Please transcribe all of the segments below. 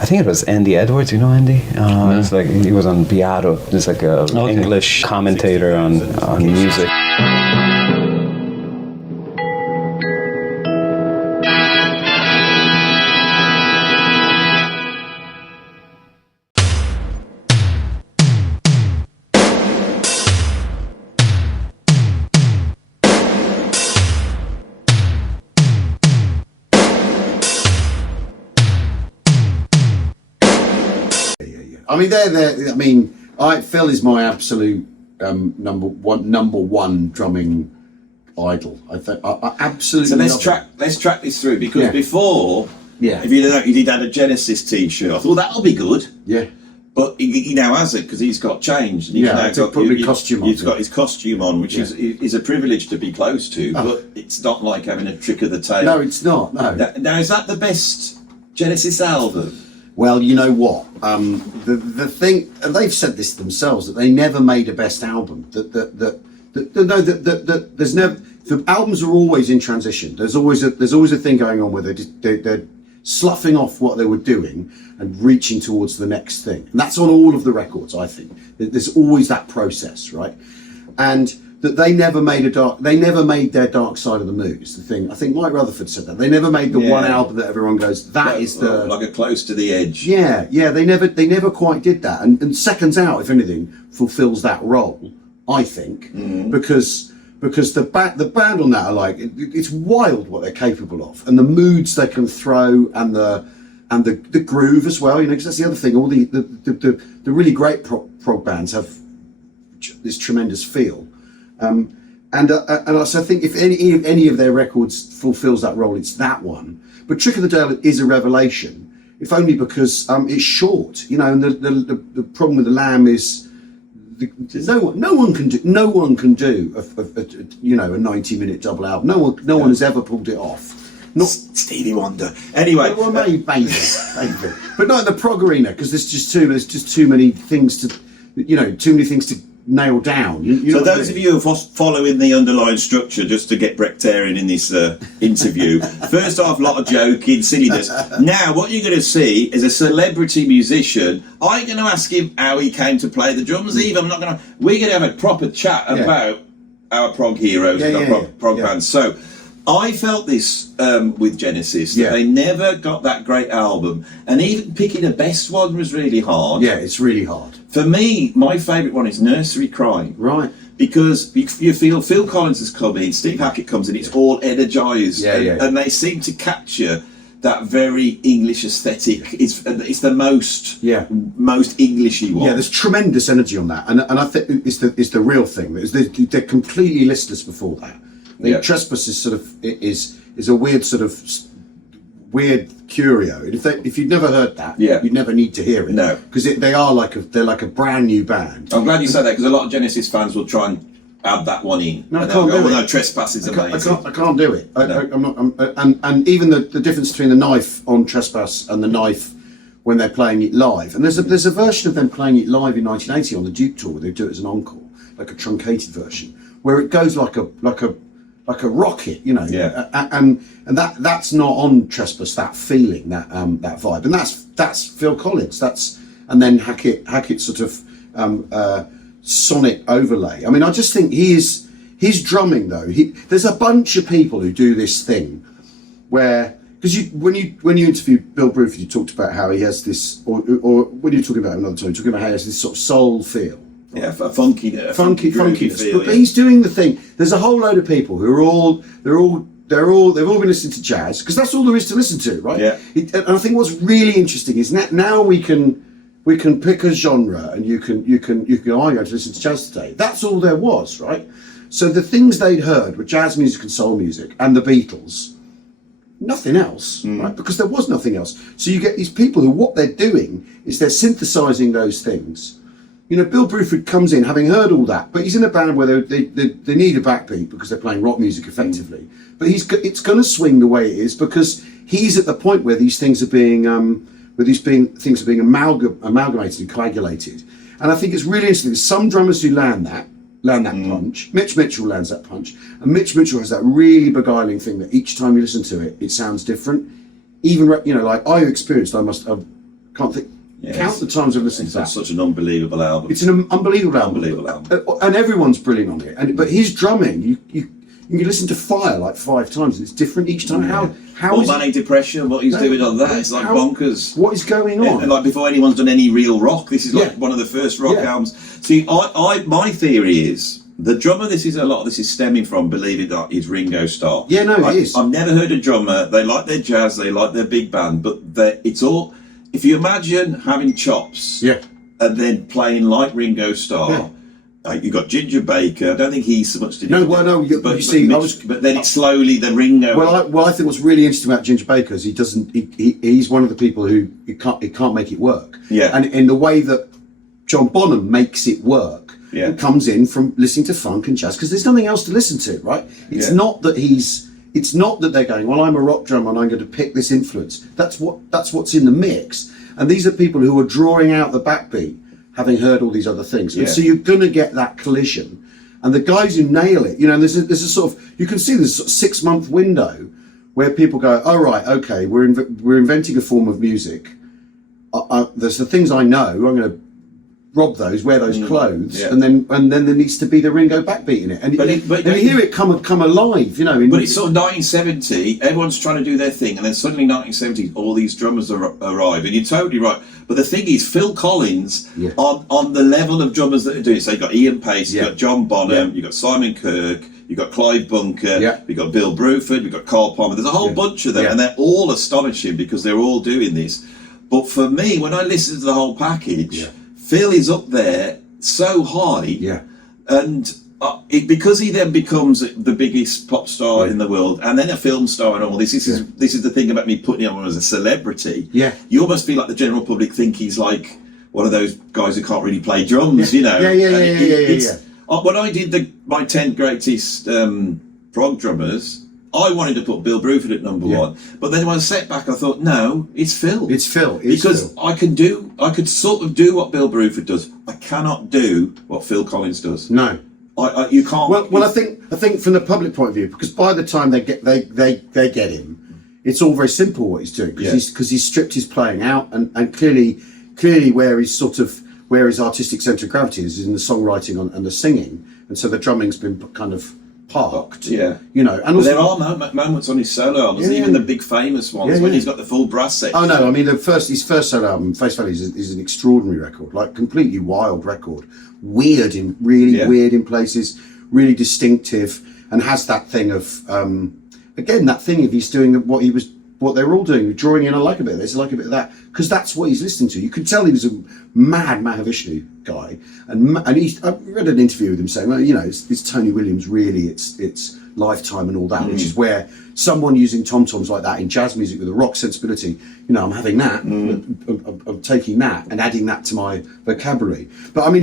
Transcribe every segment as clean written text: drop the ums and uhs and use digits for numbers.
I think it was Andy Edwards. You know Andy? It's like he was on Beato. He's like a English commentator on music. I mean, Phil is my absolute number one drumming idol. I absolutely. So let's track this through, because before, if he'd had a Genesis T-shirt, I thought that'll be good. Yeah. But he now has it because he's got changed. And he's now got costume on. He's got his costume on, which is a privilege to be close to. But it's not like having a trick of the tail. No, it's not. No. Now, is that the best Genesis album? Well, you know what? The thing, and they've said this themselves, that they never made a best album. There's never. The albums are always in transition. There's always a thing going on where they're sloughing off what they were doing and reaching towards the next thing. And that's on all of the records, I think. There's always that process, right? And that they never made their Dark Side of the Moon is the thing. I think Mike Rutherford said that. They never made the one album that everyone goes, that is the... Like a Close to the Edge. Yeah, they never quite did that. And Seconds Out, if anything, fulfills that role, I think, because the band on that are like, it's wild what they're capable of, and the moods they can throw, and the groove as well, because that's the other thing. All the really great prog bands have this tremendous feel. And so I think if any of their records fulfills that role, it's that one. But Trick of the Tail is a revelation, if only because it's short, and the problem with the Lamb is no one can do a 90-minute double album. No one has ever pulled it off. Not Stevie Wonder. Anyway, well, maybe, but not in the prog arena, because there's just too many things to nail down. So those of you who are following the underlying structure, just to get Brechterian in this interview, first off, a lot of joking, silliness. Now, what you're going to see is a celebrity musician. I'm going to ask him how he came to play the drums. We're going to have a proper chat about our prog heroes, prog bands. So I felt this with Genesis, that they never got that great album, and even picking a best one was really hard. Yeah, it's really hard. For me, my favourite one is Nursery Crime. Right. Because you feel Phil Collins has come in, Steve Hackett comes in, it's all energised. And they seem to capture that very English aesthetic. It's the most Englishy one. Yeah, there's tremendous energy on that. And I think it's the real thing. They're completely listless before that. Trespass is is a weird weird curio. And if you'd never heard that, you'd never need to hear it. No, because they're like a brand new band. I'm glad you said that, because a lot of Genesis fans will try and add that one in. No, I can't do it. No, Trespass is amazing. I can't do it. I'm not. And even the difference between the knife on Trespass and the knife when they're playing it live. And there's a version of them playing it live in 1980 on the Duke tour where they do it as an encore, like a truncated version, where it goes like a rocket, and that's not on Trespass. That feeling, that vibe, and that's Phil Collins. And then Hackett sort of sonic overlay. I mean, I just think his drumming though. There's a bunch of people who do this thing where, because when you interviewed Bill Bruford, you talked about how he has this, or when you're talking about him another time, you're talking about how he has this sort of soul feel. Yeah, a funkiness. Feel, but he's doing the thing. There's a whole load of people who are they've all been listening to jazz, because that's all there is to listen to, right? Yeah. And I think what's really interesting is now we can pick a genre, and you can go, I'm going to listen to jazz today. That's all there was, right? So the things they'd heard were jazz music and soul music and the Beatles. Nothing else, right? Because there was nothing else. So you get these people who, what they're doing is they're synthesizing those things. Bill Bruford comes in having heard all that, but he's in a band where they need a backbeat because they're playing rock music effectively. But it's going to swing the way it is, because he's at the point where these things are being amalgamated and coagulated. And I think it's really interesting. There's some drummers who land that punch. Mitch Mitchell lands that punch, and Mitch Mitchell has that really beguiling thing that each time you listen to it, it sounds different. Even like I experienced, I must have Can't think. Yes. Count the times I've listened to that. It's such an unbelievable album. It's an unbelievable album. Unbelievable album. And everyone's brilliant on it. But his drumming, you listen to Fire like 5 times, and it's different each time. How is Manic Depression, what he's doing on that, it's like bonkers. What is going on? And like before anyone's done any real rock, this is like one of the first rock albums. See, my theory is the drummer this is stemming from, believe it or not, is Ringo Starr. Yeah, no, it is. I've never heard a drummer, they like their jazz, they like their big band, but it's all, if you imagine having chops and then playing like Ringo Starr, you've got Ginger Baker. I don't think he's so much. But you see, but then it's slowly the Ringo. Well, I think what's really interesting about Ginger Baker is he's one of the people who he can't make it work. Yeah. And in the way that John Bonham makes it work, it comes in from listening to funk and jazz because there's nothing else to listen to, right? It's not that it's not that they're going, well, I'm a rock drummer and I'm going to pick this influence. That's what's in the mix. And these are people who are drawing out the backbeat, having heard all these other things. And so you're going to get that collision. And the guys who nail it, there's a sort of, you can see this sort of 6-month window where people go, oh, right, okay, we're inventing a form of music. There's the things I know, I'm going to rob those, wear those clothes, and then there needs to be the Ringo backbeat in it. And you hear it come alive, But it's sort of 1970, everyone's trying to do their thing, and then suddenly 1970, all these drummers arrive, and you're totally right. But the thing is, Phil Collins, on the level of drummers that are doing it, so you've got Ian Pace, you've got John Bonham, you've got Simon Kirk, you've got Clive Bunker, you've got Bill Bruford, you've got Carl Palmer, there's a whole bunch of them, and they're all astonishing because they're all doing this. But for me, when I listen to the whole package, Phil is up there so high, and because he then becomes the biggest pop star in the world, and then a film star and all this. This is the thing about me putting him on as a celebrity. Yeah, you almost feel like the general public think he's like one of those guys who can't really play drums. Yeah, When I did my 10 greatest prog drummers, I wanted to put Bill Bruford at number 1, but then when I sat back, I thought, no, it's Phil. It's Phil. Because I could sort of do what Bill Bruford does. I cannot do what Phil Collins does. No, you can't. Well, I think from the public point of view, because by the time they get him, it's all very simple what he's doing because he's stripped his playing out and clearly where his artistic centre of gravity is in the songwriting and the singing, and so the drumming's been kind of parked, and also, there are moments on his solo albums, even the big famous ones when he's got the full brass section. Oh no, I mean his first solo album, Face Value, is an extraordinary record, like completely wild record, weird in places, really distinctive, and has that thing of again that thing of he's doing what they were all doing, drawing in. I like a bit of this, I like a bit of that, because that's what he's listening to. You could tell he was a mad Mahavishnu guy, and I read an interview with him saying, well, it's Tony Williams, really, it's Lifetime and all that, which is where someone using tom-toms like that in jazz music with a rock sensibility, I'm having that, I'm taking that and adding that to my vocabulary. But I mean,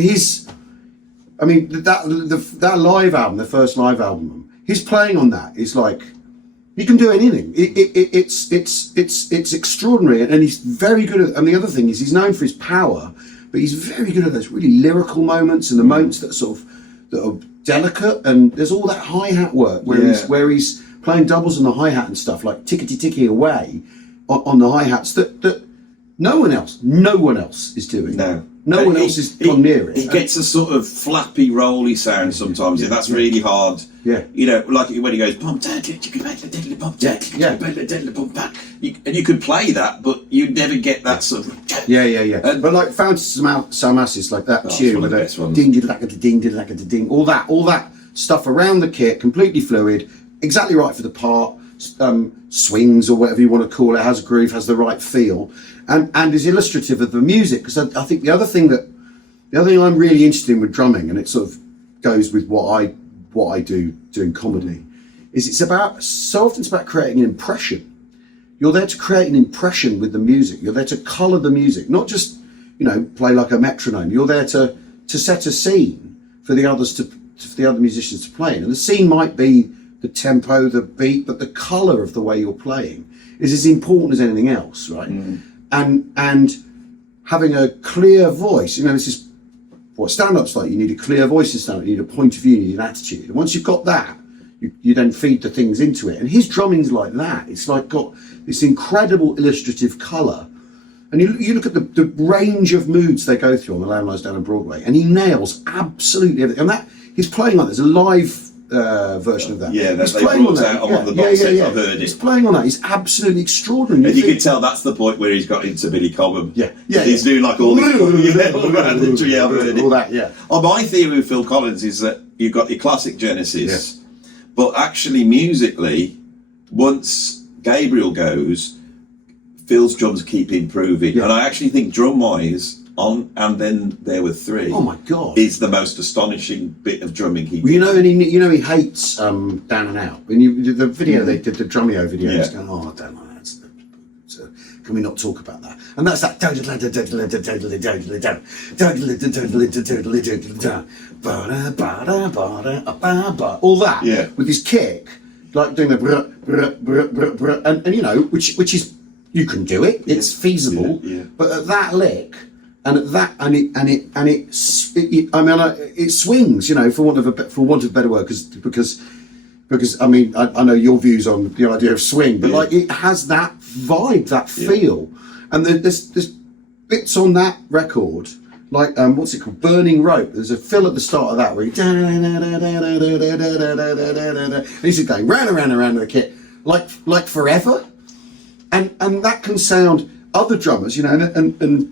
that live album, the first live album, his playing on that is like, he can do anything. It's extraordinary, and he's very good at. And the other thing is, he's known for his power, but he's very good at those really lyrical moments and the moments that are delicate. And there's all that hi-hat work where he's playing doubles on the hi-hat and stuff, like tickety away on the hi-hats that no one else is doing. No one else has gone near it. He gets a sort of flappy, rolly sound sometimes, and that's really hard. Yeah. Like when he goes, and you could play that, but you'd never get that sort of. But like Fountains of Salmacis, like that tune with a ding, all that stuff around the kit, completely fluid, exactly right for the part. Swings or whatever you want to call it, has a groove, has the right feel, and is illustrative of the music. Because I think the other thing I'm really interested in with drumming, and it sort of goes with what I do doing comedy, is it's about creating an impression. You're there to create an impression with the music. You're there to colour the music, not just play like a metronome. You're there to set a scene for the other musicians to play in, and the scene might be the tempo, the beat, but the colour of the way you're playing is as important as anything else, right? And having a clear voice, this is what stand-up's like. You need a clear voice in stand-up, you need a point of view, you need an attitude. And once you've got that, you then feed the things into it. And his drumming's like that. It's like got this incredible illustrative colour And you look at the range of moods they go through on the Lamb Lies Down on Broadway, and he nails absolutely everything. And that he's playing on. There's a live version of that. Yeah, he's they brought out on one of the box sets. I've heard it. He's playing on that. He's absolutely extraordinary. And you can tell that's the point where he's got into Billy Cobham. Yeah. He's doing like all this. I've heard it. All that, yeah. Oh, my theory with Phil Collins is that you've got your classic Genesis, but actually musically, once Gabriel goes, Phil's drums keep improving, and I actually think drum-wise, on And Then There Were Three, oh my god, is the most astonishing bit of drumming he did. Well, he hates Down and Out. When you did the video, they did the Drumeo video. He's going, oh, I don't like that. So, can we not talk about that? And that's that. All that with his kick, like doing the and you know, which is, you can do it. It's feasible, but at that lick. And at that, it swings, you know, for want of a better word, because I mean, I know your views on the idea of swing, but like it has that vibe, that feel, and there's bits on that record, like what's it called, Burning Rope. There's a fill at the start of that where he's going round and round and round with the kit, like forever, and that can sound, other drummers, you know, and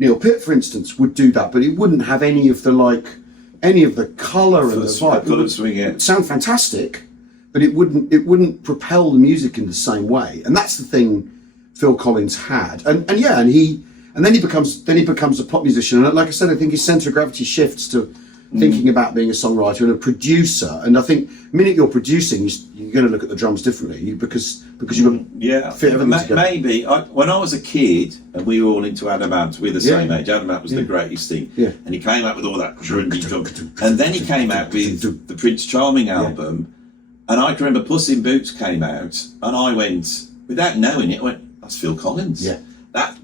Neil Peart, for instance, would do that, but it wouldn't have any of the colour and the vibe. It would sound fantastic, but it wouldn't propel the music in the same way. And that's the thing Phil Collins had. And then he becomes a pop musician. And like I said, I think his centre of gravity shifts to thinking about being a songwriter and a producer. And I think the minute you're producing, you're going to look at the drums differently because you've got to fit everything together. Maybe when I was a kid and we were all into Adam Ant, we're the same age. Adam Ant was the greatest thing, and he came out with all that grungy drum, and then he came out with the Prince Charming album, and I can remember Puss in Boots came out, and I went, without knowing it, I went, that's Phil Collins. Yeah.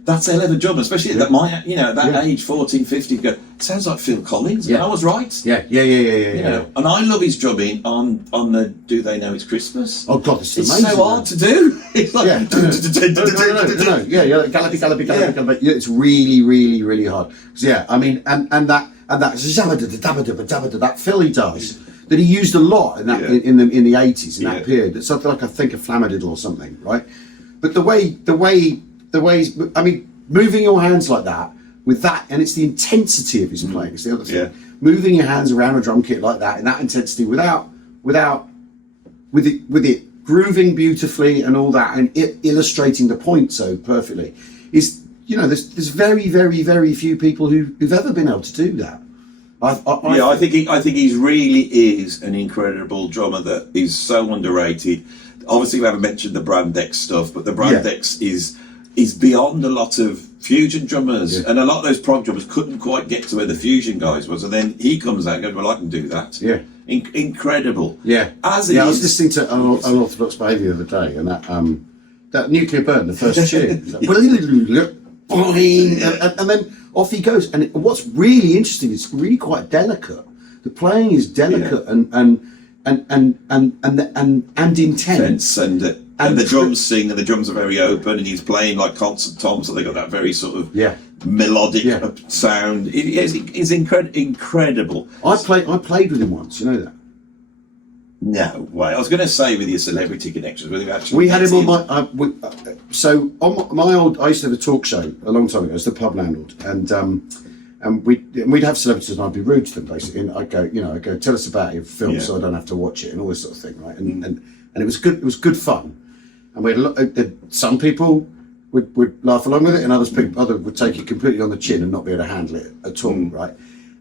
That's a hell of a job, especially at that age, 14, 15, go, sounds like Phil Collins. Yeah. And I was right. Yeah. You know, and I love his drumming on the Do They Know It's Christmas? Oh God, it's amazing. It's so hard to do. It's like gallopy. Yeah, it's really, really, really hard. I mean, and that that fill he does, that he used a lot in that in the 80s, in that period. It's something like, I think, a Flammadiddle or something, right? But the way, I mean, moving your hands like that, with that, and it's the intensity of his playing, it's the other thing. Yeah. Moving your hands around a drum kit like that, in that intensity, with it grooving beautifully and all that, and illustrating the point so perfectly, is, you know, there's very, very, very few people who've ever been able to do that. I think he really is an incredible drummer that is so underrated. Obviously, we haven't mentioned the Brand X stuff, but the Brand X is beyond a lot of fusion drummers, and a lot of those prog drummers couldn't quite get to where the fusion guys was, and then he comes out and goes, well, I can do that. Yeah. Incredible. Yeah. I was listening to Unorthodox Behaviour the other day, and that Nuclear Burn, the first tune, and then off he goes. And what's really interesting, it's really quite delicate. The playing is delicate and intense. And the drums sing, and the drums are very open, and he's playing like concert tom, so they got that very sort of melodic sound. It's incredible. I played with him once, you know that? No way. I was going to say with your celebrity connections, whether you actually. We had him on my old. I used to have a talk show a long time ago. It's the Pub Landlord, and we'd have celebrities, and I'd be rude to them basically. And I'd go, tell us about your film, so I don't have to watch it, and all this sort of thing, right? And it was good. It was good fun. And we had some people would laugh along with it, and others would take it completely on the chin and not be able to handle it at all, right?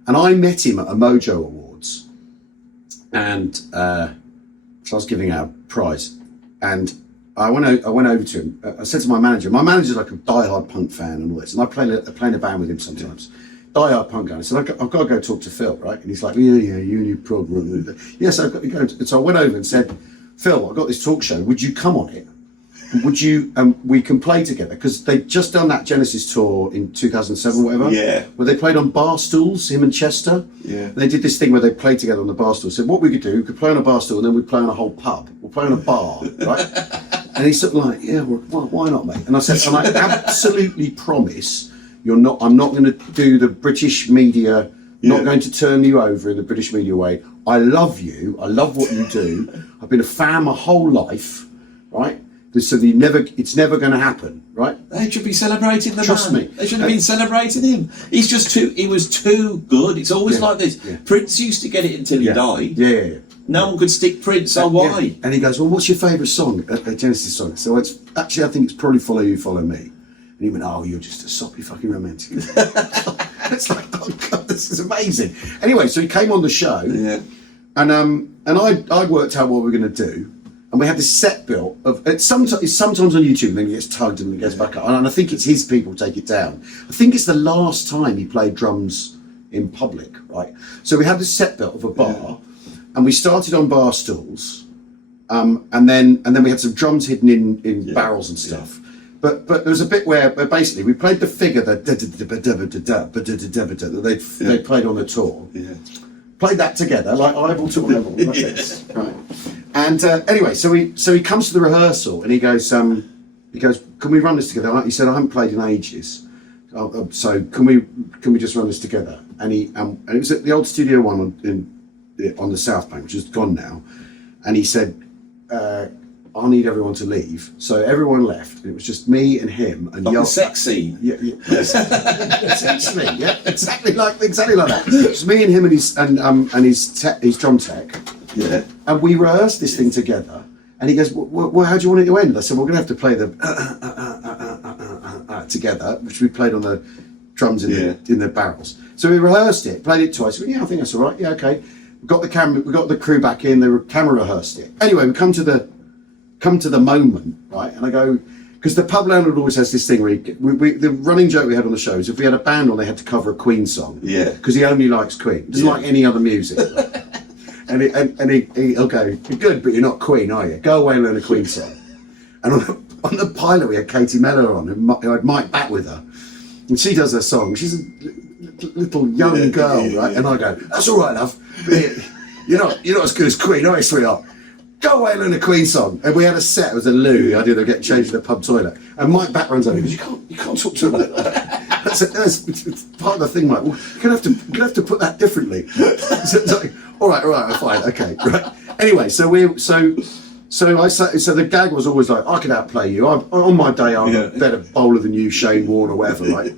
And I met him at a Mojo Awards, and so I was giving out a prize, and I went over to him. I said to my manager's like a diehard punk fan and all this, and I play in a band with him sometimes. Diehard punk guy. I said, I've got to go talk to Phil, right? And he's like, yeah, you need prog. Yes, I've got to go. And so I went over and said, Phil, I've got this talk show. Would you come on it? Would you? We can play together, because they'd just done that Genesis tour in 2007, whatever. Yeah. Where they played on bar stools, him and Chester. Yeah. They did this thing where they played together on the bar stool. Said what we could do, we could play on a bar stool, and then we'd play on a whole pub. We'll play on a bar, right? And he's sort of like, yeah, well, why not, mate? And I said, and I absolutely promise I'm not going to do the British media, not going to turn you over in the British media way. I love you. I love what you do. I've been a fan my whole life, right? So it's never going to happen, right? They should be celebrating the Trust man. me. They should have been celebrating him. He was too good. It's always like this. Yeah. Prince used to get it until he died. Yeah. No one could stick Prince on why. Yeah. And he goes, well, what's your favourite song, a Genesis song? So I think it's probably Follow You, Follow Me. And he went, oh, you're just a soppy fucking romantic. It's like, oh God, this is amazing. Anyway, so he came on the show. Yeah. And I'd worked out what we were going to do. And we had this set built of, it's sometimes on YouTube and then he gets tugged and it goes back up. And I think it's his people take it down. I think it's the last time he played drums in public, right? So we had this set built of a bar and we started on bar stools. And then we had some drums hidden in barrels and stuff. But there was a bit where basically we played the figure that they played on the tour. Yeah. Played that together like eyeball to eyeball, like this, right? And anyway, so he comes to the rehearsal and he goes, can we run this together? He said, I haven't played in ages, so can we just run this together? And it was at the old Studio One on the South Bank, which is gone now. And he said, I need everyone to leave. So everyone left. And it was just me and him and like the sex scene. Yeah. Essentially, yeah, exactly like that. It was me and him and his drum tech. Yeah. And we rehearsed this thing together. And he goes, well, how do you want it to end? I said, we're going to have to play the together, which we played on the drums in the barrels. So we rehearsed it, played it twice. We went, yeah, I think that's all right. Yeah, okay. We got the camera, we got the crew back in. The camera rehearsed it. Anyway, we come to the moment, right? And I go, because the pub landlord always has this thing where the running joke we had on the show is if we had a band on, they had to cover a Queen song. Yeah. Because he only likes Queen. He doesn't like any other music. And he'll go, you're good, but you're not Queen, are you? Go away and learn a Queen song. And on the pilot, we had Katie Mellor on, who had Mike back with her. And she does her song. She's a little young girl, right? Yeah. And I go, that's all right, love. You're not as good as Queen, are you, sweetheart? Go away and learn a Queen song. And we had a set, it was a loo, the idea of getting changed in the pub toilet. And Mike back runs over, he goes, you can't talk to him like that. That's part of the thing, Mike. Well, you're gonna have to put that differently. So it's like, all right, fine, okay, right. Anyway, so the gag was always like, I could outplay you. On my day, I'm a better bowler than you, Shane Warne or whatever, right?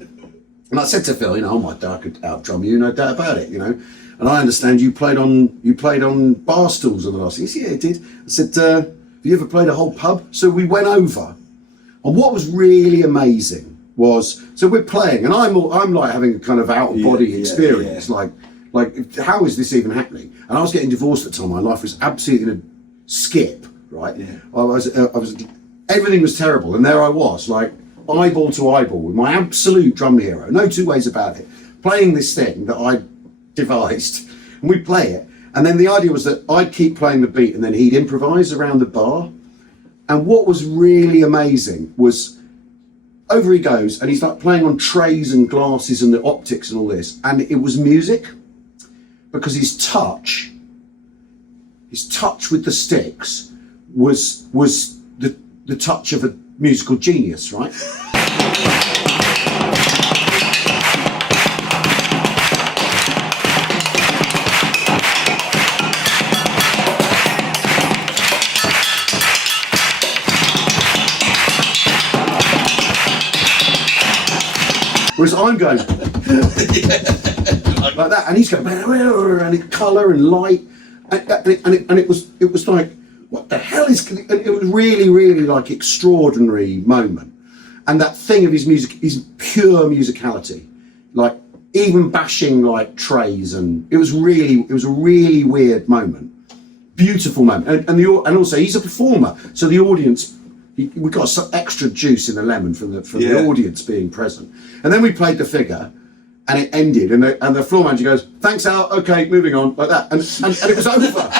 And I said to Phil, on my day I could out-drum you, no doubt about it, And I understand you played on bar stools on the last thing. He said, yeah, I did. I said, have you ever played a whole pub? So we went over. And what was really amazing was, so we're playing, and I'm like having a kind of out-of-body experience, like how is this even happening? And I was getting divorced at the time. My life was absolutely in a skip, right? Yeah. I was everything was terrible, and there I was, like eyeball to eyeball with my absolute drum hero, no two ways about it, playing this thing that I devised, and we'd play it. And then the idea was that I'd keep playing the beat and then he'd improvise around the bar. And what was really amazing was, over he goes, and he's like playing on trays and glasses and the optics and all this. And it was music, because his touch with the sticks was the touch of a musical genius, right? Whereas I'm going like that, and he's going and colour and light, and it was like, what the hell is? And it was really, really like extraordinary moment, and that thing of his music, his pure musicality, like even bashing like trays, and it was a really weird moment, beautiful moment, and also he's a performer, so the audience. We got some extra juice in the lemon from the audience being present, and then we played the figure, and it ended, and the floor manager goes, "Thanks, Al. Okay, moving on," like that, and it was over.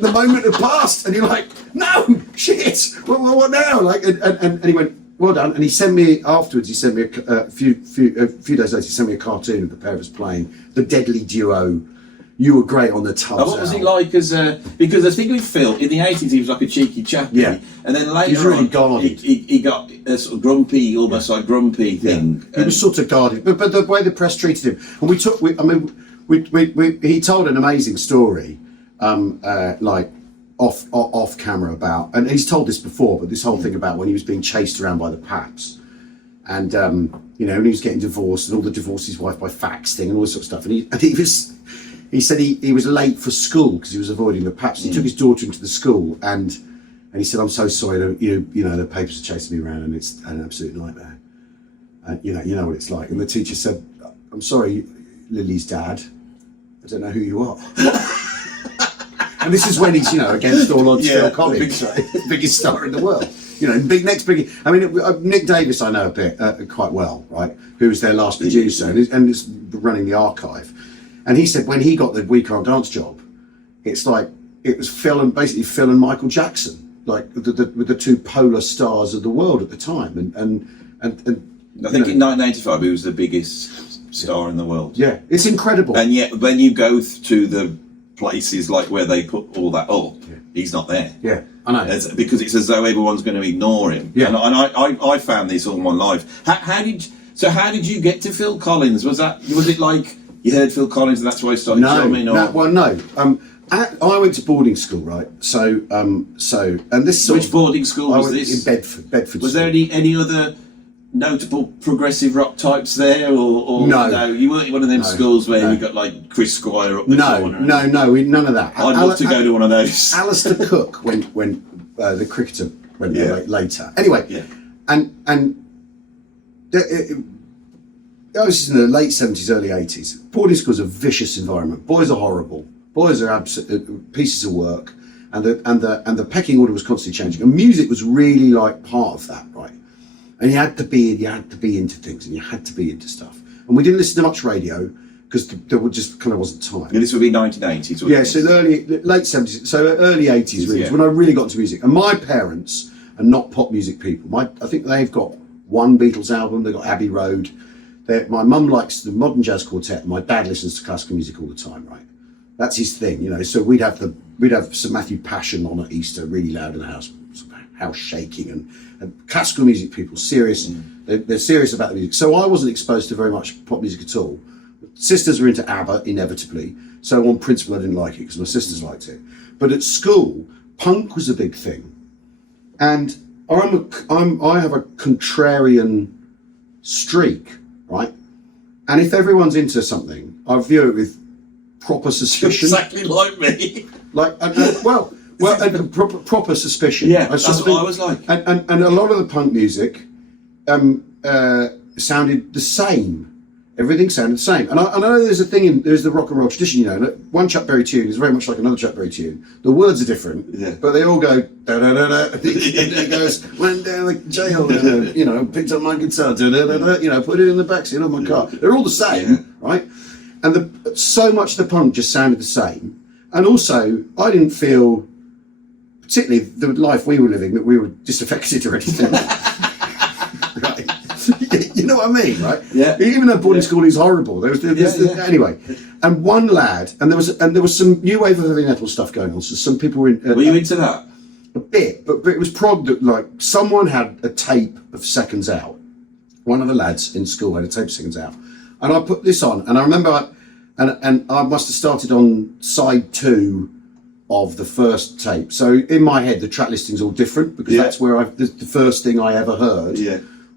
The moment had passed, and you're like, "No, shit, what now?" Like, and he went, "Well done," and he sent me afterwards. He sent me a few days later. He sent me a cartoon of the pair of us playing the deadly duo, you were great on the tubs. And what was he like as a... Because I think with Phil, in the 80s, he was like a cheeky chappy. Yeah. And then later He's really on, guarded. he got a sort of grumpy, almost like grumpy thing. He was sort of guarded. But the way the press treated him... And he told an amazing story, like, off camera about... And he's told this before, but this whole thing about when he was being chased around by the paps. And, you know, and he was getting divorced and all the divorced his wife by faxing and all this sort of stuff. And he said he was late for school because he was avoiding the paps. He took his daughter into the school and he said, "I'm so sorry, you know, the papers are chasing me around and it's an absolute nightmare. And you know what it's like." And the teacher said, "I'm sorry, Lily's dad. I don't know who you are." And this is when he's, you know, against all odds, Phil Collins, biggest star in the world. You know, next big. I mean, Nick Davis, I know a bit, quite well, right? Who was their last producer and is running the archive. And he said when he got the We Can't Dance job, it's like it was Phil and Michael Jackson, like with the two polar stars of the world at the time. And I think in 1985 he was the biggest star in the world. Yeah, it's incredible. And yet when you go to the places like where they put all that up, he's not there. Yeah, I know. Because it's as though everyone's going to ignore him. Yeah. And I found this all my life. How did you get to Phil Collins? Was it like you heard Phil Collins and that's why you started drumming? No. I went to boarding school, right? So and this which boarding school was this? In Bedford. Was there any other notable progressive rock types there, or no? You weren't one of them schools where you got like Chris Squire up the corner. No, none of that. I'd love to go to one of those. Alistair Cook went the cricketer went there later. Anyway, and I was in the late 70s, early 80s. Boarding school's a vicious environment. Boys are horrible. Boys are absolute pieces of work, and the pecking order was constantly changing. And music was really like part of that, right? And you had to be into things, and you had to be into stuff. And we didn't listen to much radio because there just kind of wasn't time. And this would be 1980s. Yeah, so late 70s, so early 80s really is when I really got into music. And my parents are not pop music people. I think they've got one Beatles album. They've got Abbey Road. My mum likes the modern jazz quartet. And my dad listens to classical music all the time, right? That's his thing, you know. So we'd have St Matthew Passion on at Easter, really loud in the house shaking, and classical music people serious. They're serious about the music. So I wasn't exposed to very much pop music at all. Sisters were into ABBA inevitably, so on principle I didn't like it because my sisters liked it. But at school, punk was a big thing, and I have a contrarian streak, right? And if everyone's into something, I view it with proper suspicion. Exactly like me. Proper suspicion. Yeah, that's what I was like. And a lot of the punk music sounded the same. Everything sounded the same. And I know there's the rock and roll tradition, you know. One Chuck Berry tune is very much like another Chuck Berry tune. The words are different, but they all go da da da da. It goes went down the jail, you know, picked up my guitar, da da da da. You know, put it in the backseat of my car. They're all the same, right? And so much of the punk just sounded the same. And also, I didn't feel, particularly the life we were living, that we were disaffected or anything. Right? You know what I mean, right? Yeah. Even though boarding school is horrible, anyway. And one lad, and there was some new wave of heavy metal stuff going on. So some people were were you into that? A bit, but it was prog that, like, someone had a tape of Seconds Out. One of the lads in school had a tape of Seconds Out, and I put this on, and I remember, and I must have started on side 2 of the first tape. So in my head, the track listing's all different because that's where the first thing I ever heard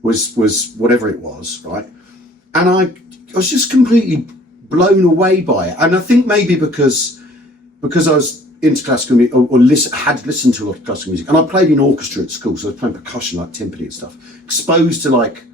was whatever it was, right? And I was just completely blown away by it. And I think maybe because I was into classical music or had listened to a lot of classical music, and I played in orchestra at school, so I was playing percussion like timpani and stuff, exposed to like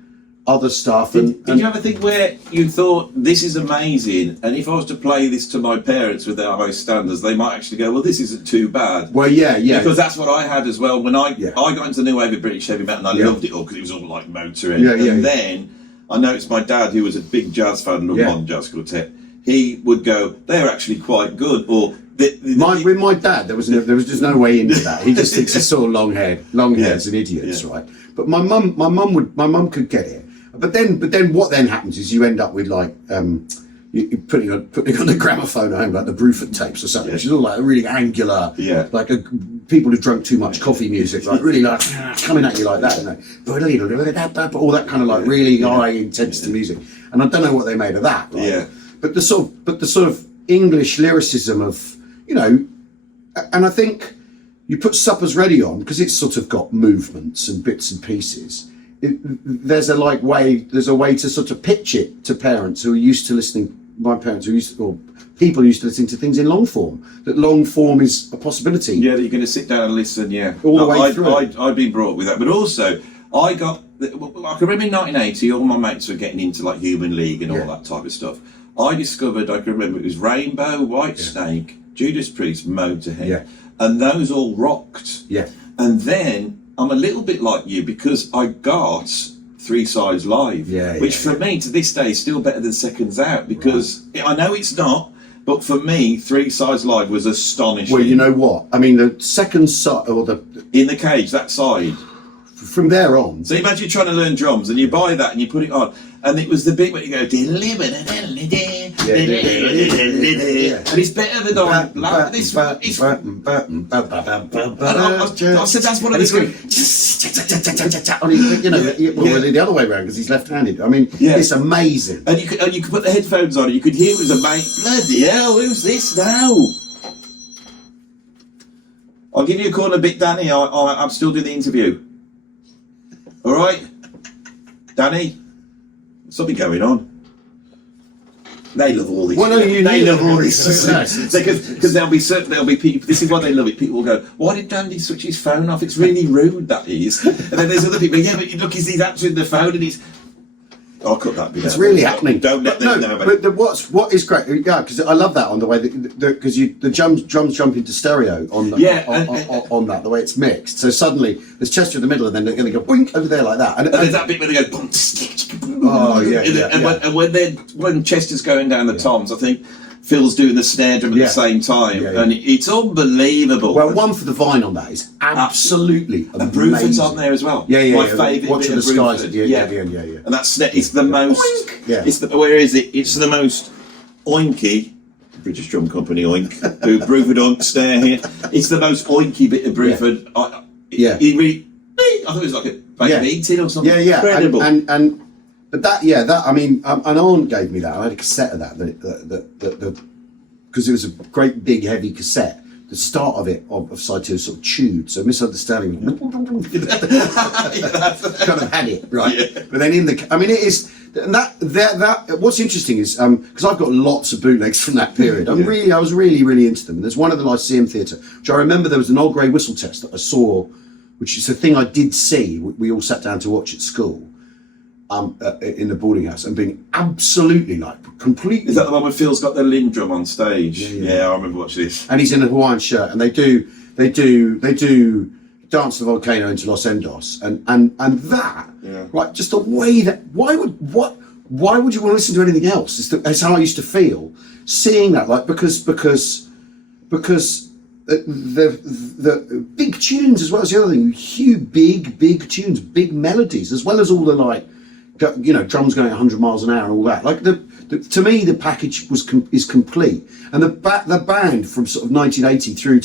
other stuff. Did you ever think where you thought, this is amazing, and if I was to play this to my parents with their high standards, they might actually go, well, this isn't too bad? Well, yeah. Because that's what I had as well. When I got into the new wave of British heavy metal, and I loved it all because it was all like Motorhead. Then I noticed my dad, who was a big jazz fan, loved modern jazz quartet, he would go, they're actually quite good, or... with my dad, there was just no way into that. He just thinks it's all long hairs and idiots, right? But my mum could get it. But then what then happens is you end up with like you're putting on a gramophone at home, like the Bruford tapes or something, which is all like a really angular, like people who've drunk too much coffee music, like really like coming at you like that, all that kind of like really high intensity music. And I don't know what they made of that, right? But the sort of English lyricism of, you know, and I think you put Supper's Ready on because it's sort of got movements and bits and pieces. There's a way to sort of pitch it to parents who are used to listening. My parents or people used to listening to things in long form. That long form is a possibility. Yeah, that you're going to sit down and listen. All the way through. I'd been brought up with that, but also I can remember in 1980, all my mates were getting into like Human League and all that type of stuff. I can remember it was Rainbow, White Snake, Judas Priest, Motorhead, and those all rocked. Yeah. And then I'm a little bit like you because I got Three Sides Live, which for me to this day is still better than Seconds Out because I know it's not, but for me, Three Sides Live was astonishing. Well, you know what? I mean, the second side, or the In the Cage, that side. From there on. So imagine trying to learn drums and you buy that and you put it on, and it was the bit where you go, and it's better than this. I said that's what I was going. You know, the other way around because he's left-handed. I mean, it's amazing. And you could put the headphones on and you could hear it was a mate. Bloody hell, who's this now? I'll give you a call in a bit, Danny. I'm still doing the interview. All right, Danny. Something going on. They love all these. Well, no, they love all these because there'll be people. This is why they love it. People will go, "Why did Dandy switch his phone off? It's really rude, that is." And then there's other people. Yeah, but look, he's answering the phone and he's. I'll cut that bit. It's really happening. Don't let them know. But what is great? Yeah, because I love that on the way because the drums jump into stereo on that the way it's mixed. So suddenly there's Chester in the middle, and then they're going to go boink over there like that. And there's that bit where they go. Boom, and when Chester's going down the toms, I think Phil's doing the snare drum at the same time, and it's unbelievable. Well, one for the Vine on that is absolutely amazing. And Bruford's on there as well. My favourite. Watching the skies at the end. And that's it's the most. It's the where is it? It's the most oinky. British Drum Company oink. Who Bruford on snare here? It's the most oinky bit of Bruford. He really. I thought it was like a baby eating or something. Incredible. But that I mean, an aunt gave me that. I had a cassette of that because it was a great big heavy cassette. The start of it of side two was sort of chewed, so misunderstanding kind of had it right. But then it is that what's interesting is because I've got lots of bootlegs from that period. I was really into them. And there's one at the Lyceum Theatre, which I remember there was an old grey whistle test that I saw, which is a thing I did see. We all sat down to watch at school. In the boarding house and being absolutely completely. Is that the one where Phil's got the Lynn drum on stage? Yeah, I remember watching this. And he's in a Hawaiian shirt, and they do Dance the Volcano into Los Endos, and that right, just the way that why would you want to listen to anything else? It's how I used to feel seeing that, because the big tunes as well as the other thing, huge big tunes, big melodies, as well as all the drums going 100 miles an hour and all that. To me, the package is complete, and the band from sort of 1980 through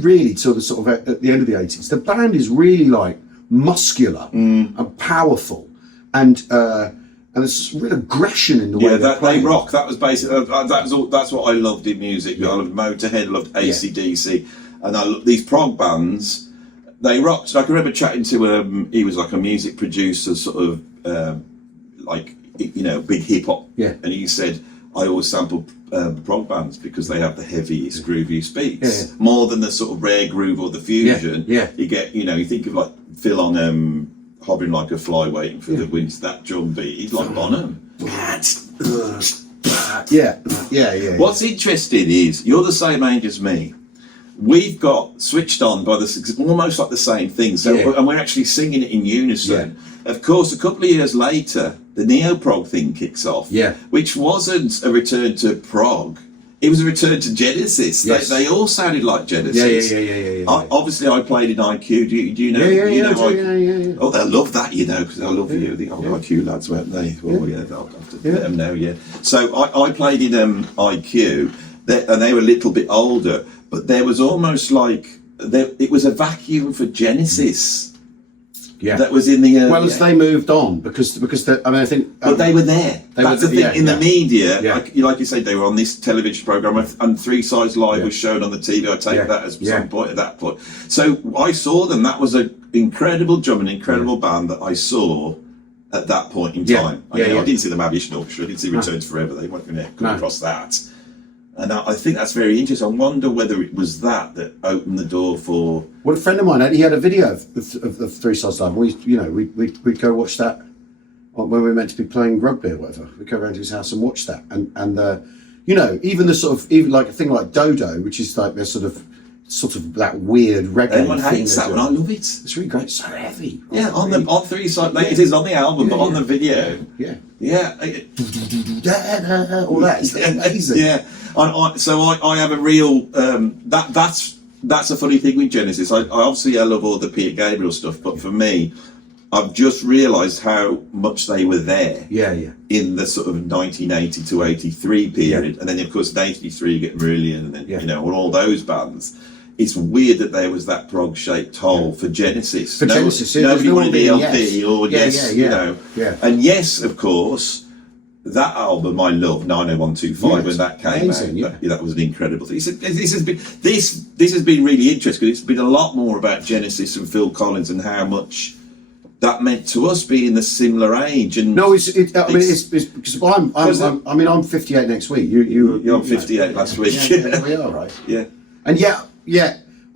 really to the sort of at the end of the 80s, the band is really muscular and powerful, and there's real aggression in the way they rock. That was basically that's what I loved in music. I loved Motorhead, I loved AC/DC, and I loved these prog bands. They rocked. I can remember chatting to he was like a music producer, sort of big hip hop. And he said, I always sample prog bands because they have the heaviest, grooviest beats, more than the sort of rare groove or the fusion. You get, you think of like Phil on Hovering Like a Fly Waiting for the Wind. That drum beat, he's like Bonham. What's interesting is you're the same age as me. We've got switched on by almost like the same thing. So, and we're actually singing it in unison. Of course, a couple of years later, the Neo-prog thing kicks off, which wasn't a return to prog. it was a return to Genesis. Yes. They all sounded like Genesis. Yeah. Obviously, I played in IQ. Do you know? Yeah. Oh, they love that, because I love you. The old IQ lads, weren't they? Well, yeah, I'll have to let them know. Yeah. So I played in IQ, and they were a little bit older, but there was almost like it was a vacuum for Genesis. Yeah. That was in the well, as they moved on, because I think. But they were there. That's the thing. In the media, like you said, they were on this television program, and 3 Sides Live was shown on the TV. I take that as some point at that point. So I saw them. That was an incredible drum, an incredible band that I saw at that point in time. I didn't see them Abish Orchestra. I didn't see Returns Forever. They weren't going to come across that. And I think that's very interesting. I wonder whether it was that opened the door for. Well, a friend of mine he had a video of 3 Sides Live. We'd go watch that when we were meant to be playing rugby or whatever. We'd go around to his house and watch that. And even like a thing like Dodo, which is like this sort of that weird reggae. Everyone hates that one. I love it. It's really great. It's so heavy. Yeah, on 3 Sides. It is on the album, but on the video. Yeah. All that. It's amazing. Yeah. So I have a real that's a funny thing with Genesis. I obviously love all the Peter Gabriel stuff, but for me, I've just realised how much they were there. In the sort of 1980 to 83 period, and then of course in 83 you get Marillion, and then all those bands. It's weird that there was that prog-shaped hole for Genesis. Nobody wanted ELP or and yes, of course. That album I love, 90125, when that came out, that was an incredible thing. This has been really interesting because it's been a lot more about Genesis and Phil Collins and how much that meant to us being the similar age. And it's because I'm 58 next week. You're 58 last week. Yeah, we are, right? Yeah. And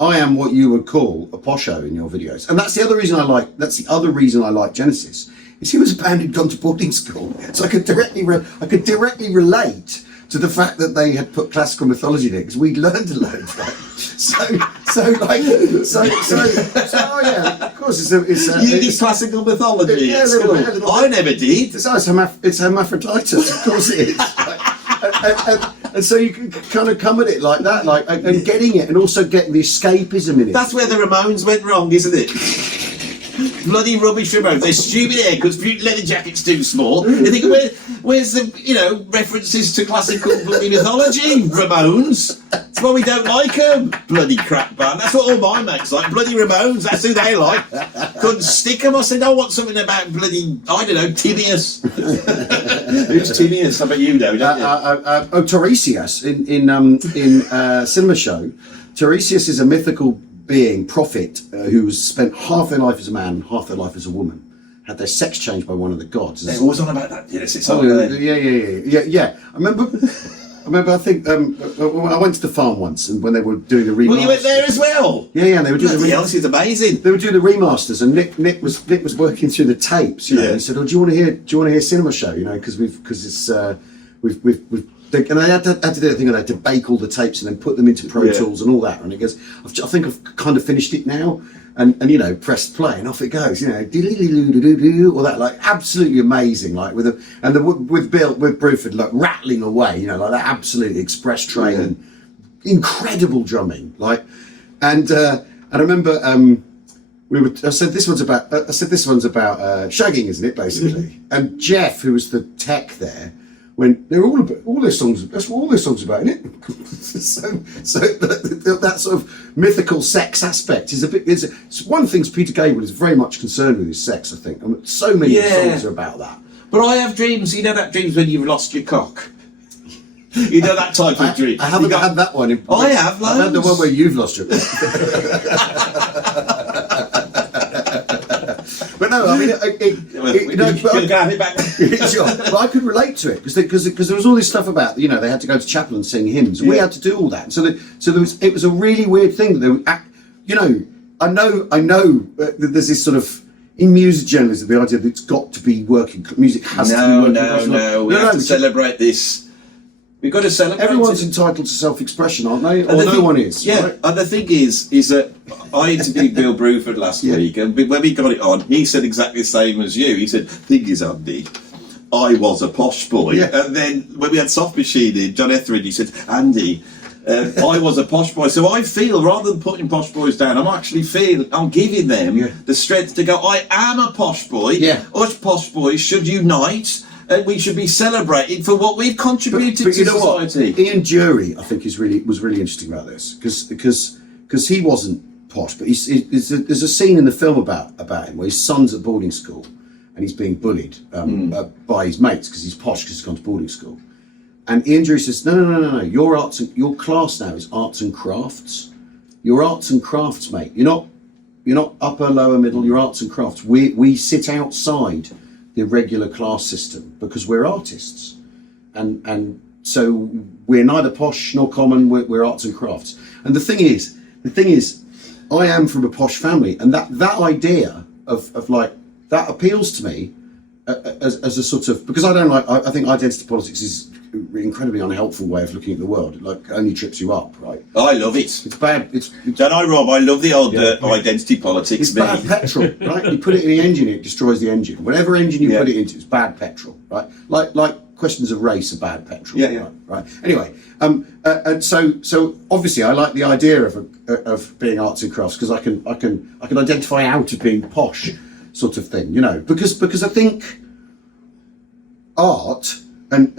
I am what you would call a posho in your videos, and that's the other reason I like Genesis. Is he was a band who'd gone to boarding school, so I could directly relate to the fact that they had put classical mythology there because we'd learned a load. Right? Of course you did classical mythology. Yeah, a little bit. I never did. It's hermaphroditus, of course it is. And so you can kind of come at it like that, and getting it, and also getting the escapism in it. That's where the Ramones went wrong, isn't it? Bloody rubbish Ramones. They're stupid haircuts, leather jackets too small. You think, where's the references to classical bloody mythology? Ramones. That's why we don't like them. Bloody crap band. That's what all my mates like. Bloody Ramones. That's who they like. Couldn't stick them. I said, I want something about bloody, I don't know, Tibius. Who's Tibius? I bet you know, don't you? Tiresias in Cinema Show. Tiresias is a mythical being, prophet, who's spent half their life as a man, half their life as a woman, had their sex changed by one of the gods. They're always on about that. Yes, it's on. Yeah. I remember. I think I went to the farm once, and when they were doing the remaster. Well, you went there as well. Yeah, and they were doing the remasters. It's amazing. They were doing the remasters, and Nick was working through the tapes. He said, "Oh, do you want to hear Cinema Show? Because it's and I had to do the thing, and I had to bake all the tapes and then put them into Pro Tools and all that. And he goes, I think I've kind of finished it now. And pressed play and off it goes. All that, like, absolutely amazing. Like with Bruford, like rattling away. Like that absolute express train, incredible drumming. Like, and I remember I said this one's about shagging, isn't it? Basically, and Jeff, who was the tech there. When they're all their songs, that's what all their songs about, isn't it? so that sort of mythical sex aspect is it's one thing Peter Gabriel is very much concerned with is sex, I think. So many songs are about that. But I have dreams. That dreams when you've lost your cock. That type of dream. I haven't had that one. I have. Loads. I've had the one where you've lost your cock. But no, I mean, but I could relate to it because there was all this stuff about they had to go to chapel and sing hymns. And we had to do all that. So it was a really weird thing that I know that there's this sort of in music journalism the idea that it's got to be working. Music has to be working. No. We have to celebrate this. We've got to celebrate. Everyone's entitled to self-expression, aren't they? Or no one is. Yeah, right? And the thing is that I interviewed Bill Bruford last week, and when we got it on, he said exactly the same as you. He said, "Thing is, Andy, I was a posh boy. Yeah. And then when we had Soft Machine in, John Etheridge, he said, Andy, I was a posh boy. So I feel, rather than putting posh boys down, I'm giving them the strength to go, I am a posh boy. Yeah. Us posh boys should unite, and we should be celebrated for what we've contributed to society. What? Ian Dury, I think, was really interesting about this, because he wasn't posh, but there's a scene in the film about him where his son's at boarding school and he's being bullied by his mates because he's posh because he's gone to boarding school. And Ian Dury says, no, your class now is arts and crafts. You're arts and crafts, mate. You're not upper, lower, middle, you're arts and crafts. We sit outside the regular class system because we're artists. And so we're neither posh nor common, we're arts and crafts. And the thing is, I am from a posh family, and that idea of like, that appeals to me as a sort of, because I think identity politics is an incredibly unhelpful way of looking at the world. It like only trips you up, right? I love it. It's bad. Don't I, Rob? I love the old identity politics. It's bad petrol, right? You put it in the engine, it destroys the engine. Whatever engine you put it into, it's bad petrol, right? Like questions of race are bad petrol. Yeah. Right. Anyway, and so obviously I like the idea of being arts and crafts because I can identify out of being posh, sort of thing, because I think art and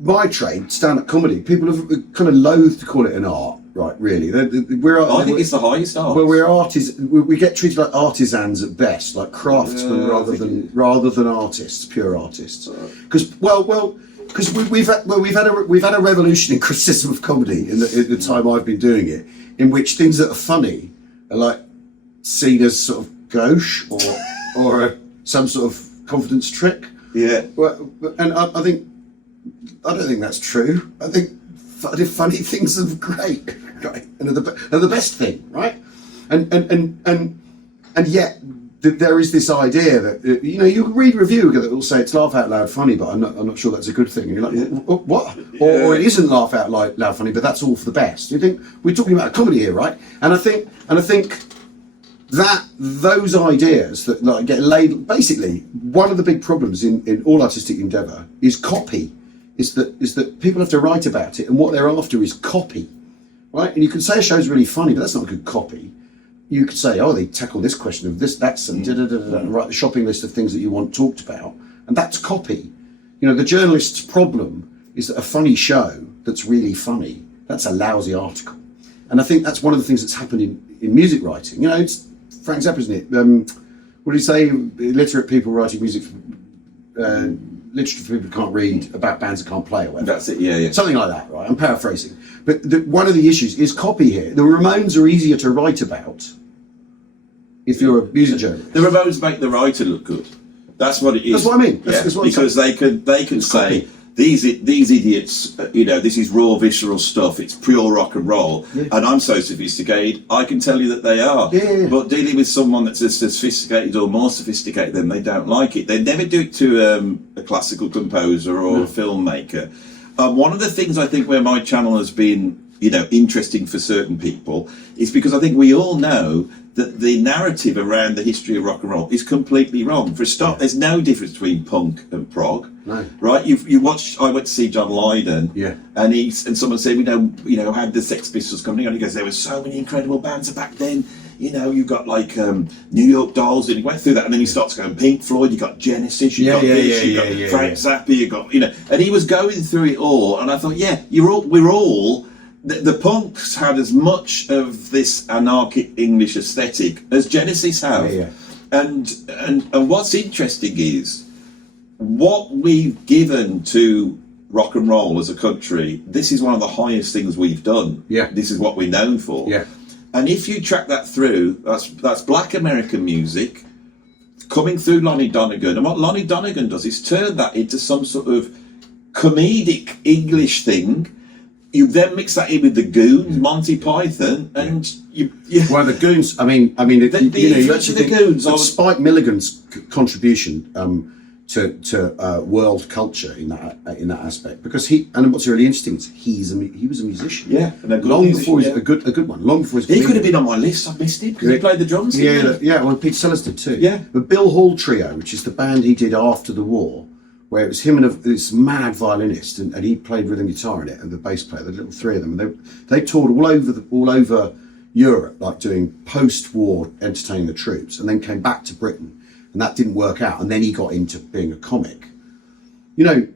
my trade, stand-up comedy, people have kind of loathed to call it an art, right? Really, I think it's the highest art. Well, we're artists. We get treated like artisans at best, like craftsmen rather than artists, pure artists. Because we've had a revolution in criticism of comedy in the time I've been doing it, in which things that are funny are like seen as sort of gauche or some sort of confidence trick. Yeah. Well, and I don't think that's true. I think funny things are great, right? And are the best thing, right? And yet there is this idea that you read a review that will say it's laugh out loud funny, but I'm not sure that's a good thing. And you're like, what? Yeah. Or it isn't laugh out loud funny, but that's all for the best. You think we're talking about a comedy here, right? And I think that those ideas that like get laid, basically one of the big problems in all artistic endeavour is copy. Is that people have to write about it, and what they're after is copy, right? And you can say a show's really funny, but that's not a good copy. You could say, they tackle this question of this, that's, and and write the shopping list of things that you want talked about, and that's copy. The journalist's problem is that a funny show that's really funny, that's a lousy article. And I think that's one of the things that's happened in music writing. It's Frank Zappa, isn't it? What do you say? Illiterate people writing music, literature for people who can't read about bands that can't play or whatever. That's it, yeah. Something like that, right? I'm paraphrasing. But one of the issues is copy here. The Ramones are easier to write about if you're a music journalist. The Ramones make the writer look good. That's what it is. That's what I mean. That's what because they can say, copy. These idiots, this is raw, visceral stuff. It's pure rock and roll, and I'm so sophisticated. I can tell you that they are. Yeah. But dealing with someone that's as sophisticated or more sophisticated than they don't like it. They never do it to a classical composer or a filmmaker. One of the things I think where my channel has been, interesting for certain people is because I think we all know that the narrative around the history of rock and roll is completely wrong. For a start, there's no difference between punk and prog. No. Right? I went to see John Lydon, and someone said, had the Sex Pistols coming on. He goes, there were so many incredible bands back then. You've got like New York Dolls, and he went through that, and then he starts going Pink Floyd, you got Genesis, you got Frank Zappa, you got and he was going through it all, and I thought, we're all. The punks had as much of this anarchic English aesthetic as Genesis have, and what's interesting is what we've given to rock and roll as a country. This is one of the highest things we've done. Yeah, this is what we're known for. Yeah, and if you track that through, that's Black American music coming through Lonnie Donegan, and what Lonnie Donegan does is turn that into some sort of comedic English thing. You then mix that in with the Goons, Monty Python, and Well, the Goons. I mean, the Goons. Spike Milligan's contribution to world culture in that aspect, because and what's really interesting is he was a musician. Yeah, and a good long musician, before yeah. a good one. Long before he could have been on my list. I missed him because he played the drums. Yeah. Well, Pete Sellers did too. Yeah. But Bill Hall Trio, which is the band he did after the war, where it was him and this mad violinist, and he played rhythm guitar in it, and the bass player, the little three of them, and they toured all over Europe, like doing post-war entertaining the troops, and then came back to Britain, and that didn't work out, and then he got into being a comic. You know,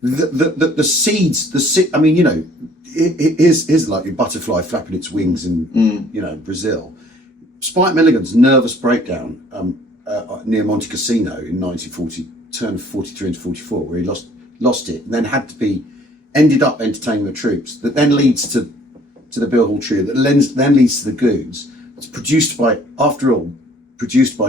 the seeds, I mean, you know, here's like a butterfly flapping its wings in, you know, Brazil. Spike Milligan's nervous breakdown near Monte Cassino in 1940, turn 43 into 44, where he lost it, and then ended up entertaining the troops, that then leads to the Bill Hall Trio, that then leads to the Goons. It's produced by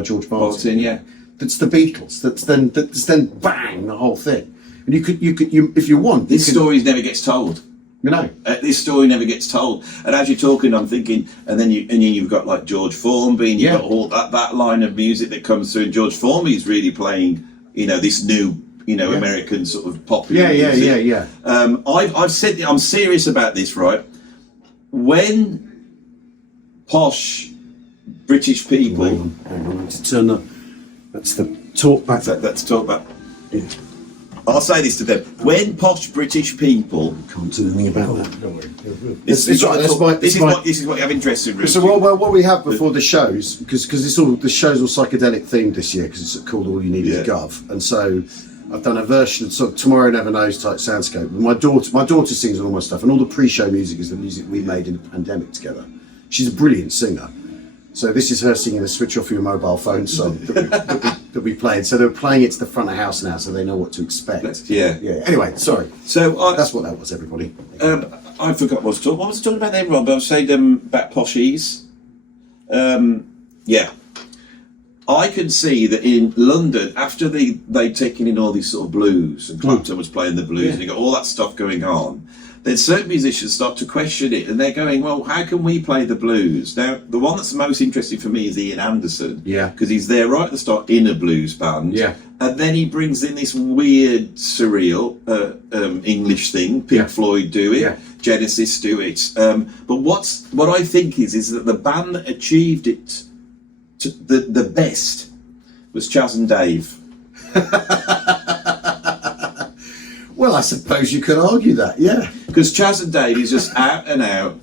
George Martin. Yeah. That's the Beatles. That's then bang, the whole thing. And you could if you want. This story never gets told. You know, this story never gets told. And as you're talking, I'm thinking, and then you've got like George Formby, and you've got all that line of music that comes through. And George Formby is really playing, you know, this new, you know, American sort of popular music. Yeah. I've said, I'm serious about this, right? When posh British people, hang on, to turn that's the talk back. Let's talk about. Yeah. I'll say this to them: when posh British people, Can't do anything about that. Don't worry. this is what you have interest in. So what we have before the shows, because the show's all psychedelic themed this year, because it's called All You Need Is Gov, and so I've done a version of sort of Tomorrow Never Knows type soundscape. My daughter sings all my stuff, and all the pre-show music is the music we made in the pandemic together. She's a brilliant singer. So this is her singing the Switch Off Your Mobile Phone song that we played. So they're playing it to the front of house now, so they know what to expect. Yeah. Anyway, sorry. So that's what that was, everybody. I forgot what I was talking. What was I talking about then, Rob? I was saying about poshies. Yeah. I can see that in London, after they'd taken in all these sort of blues, and Clapton was playing the blues, and you got all that stuff going on, then certain musicians start to question it, and they're going, well, how can we play the blues? Now, the one that's most interesting for me is Ian Anderson. Yeah. Because he's there right at the start in a blues band. Yeah. And then he brings in this weird, surreal English thing. Pink Floyd do it. Yeah. Genesis do it. But what I think is that the band that achieved it to the best was Chaz and Dave. Well, I suppose you could argue that, yeah. Because Chaz and Dave is just out and out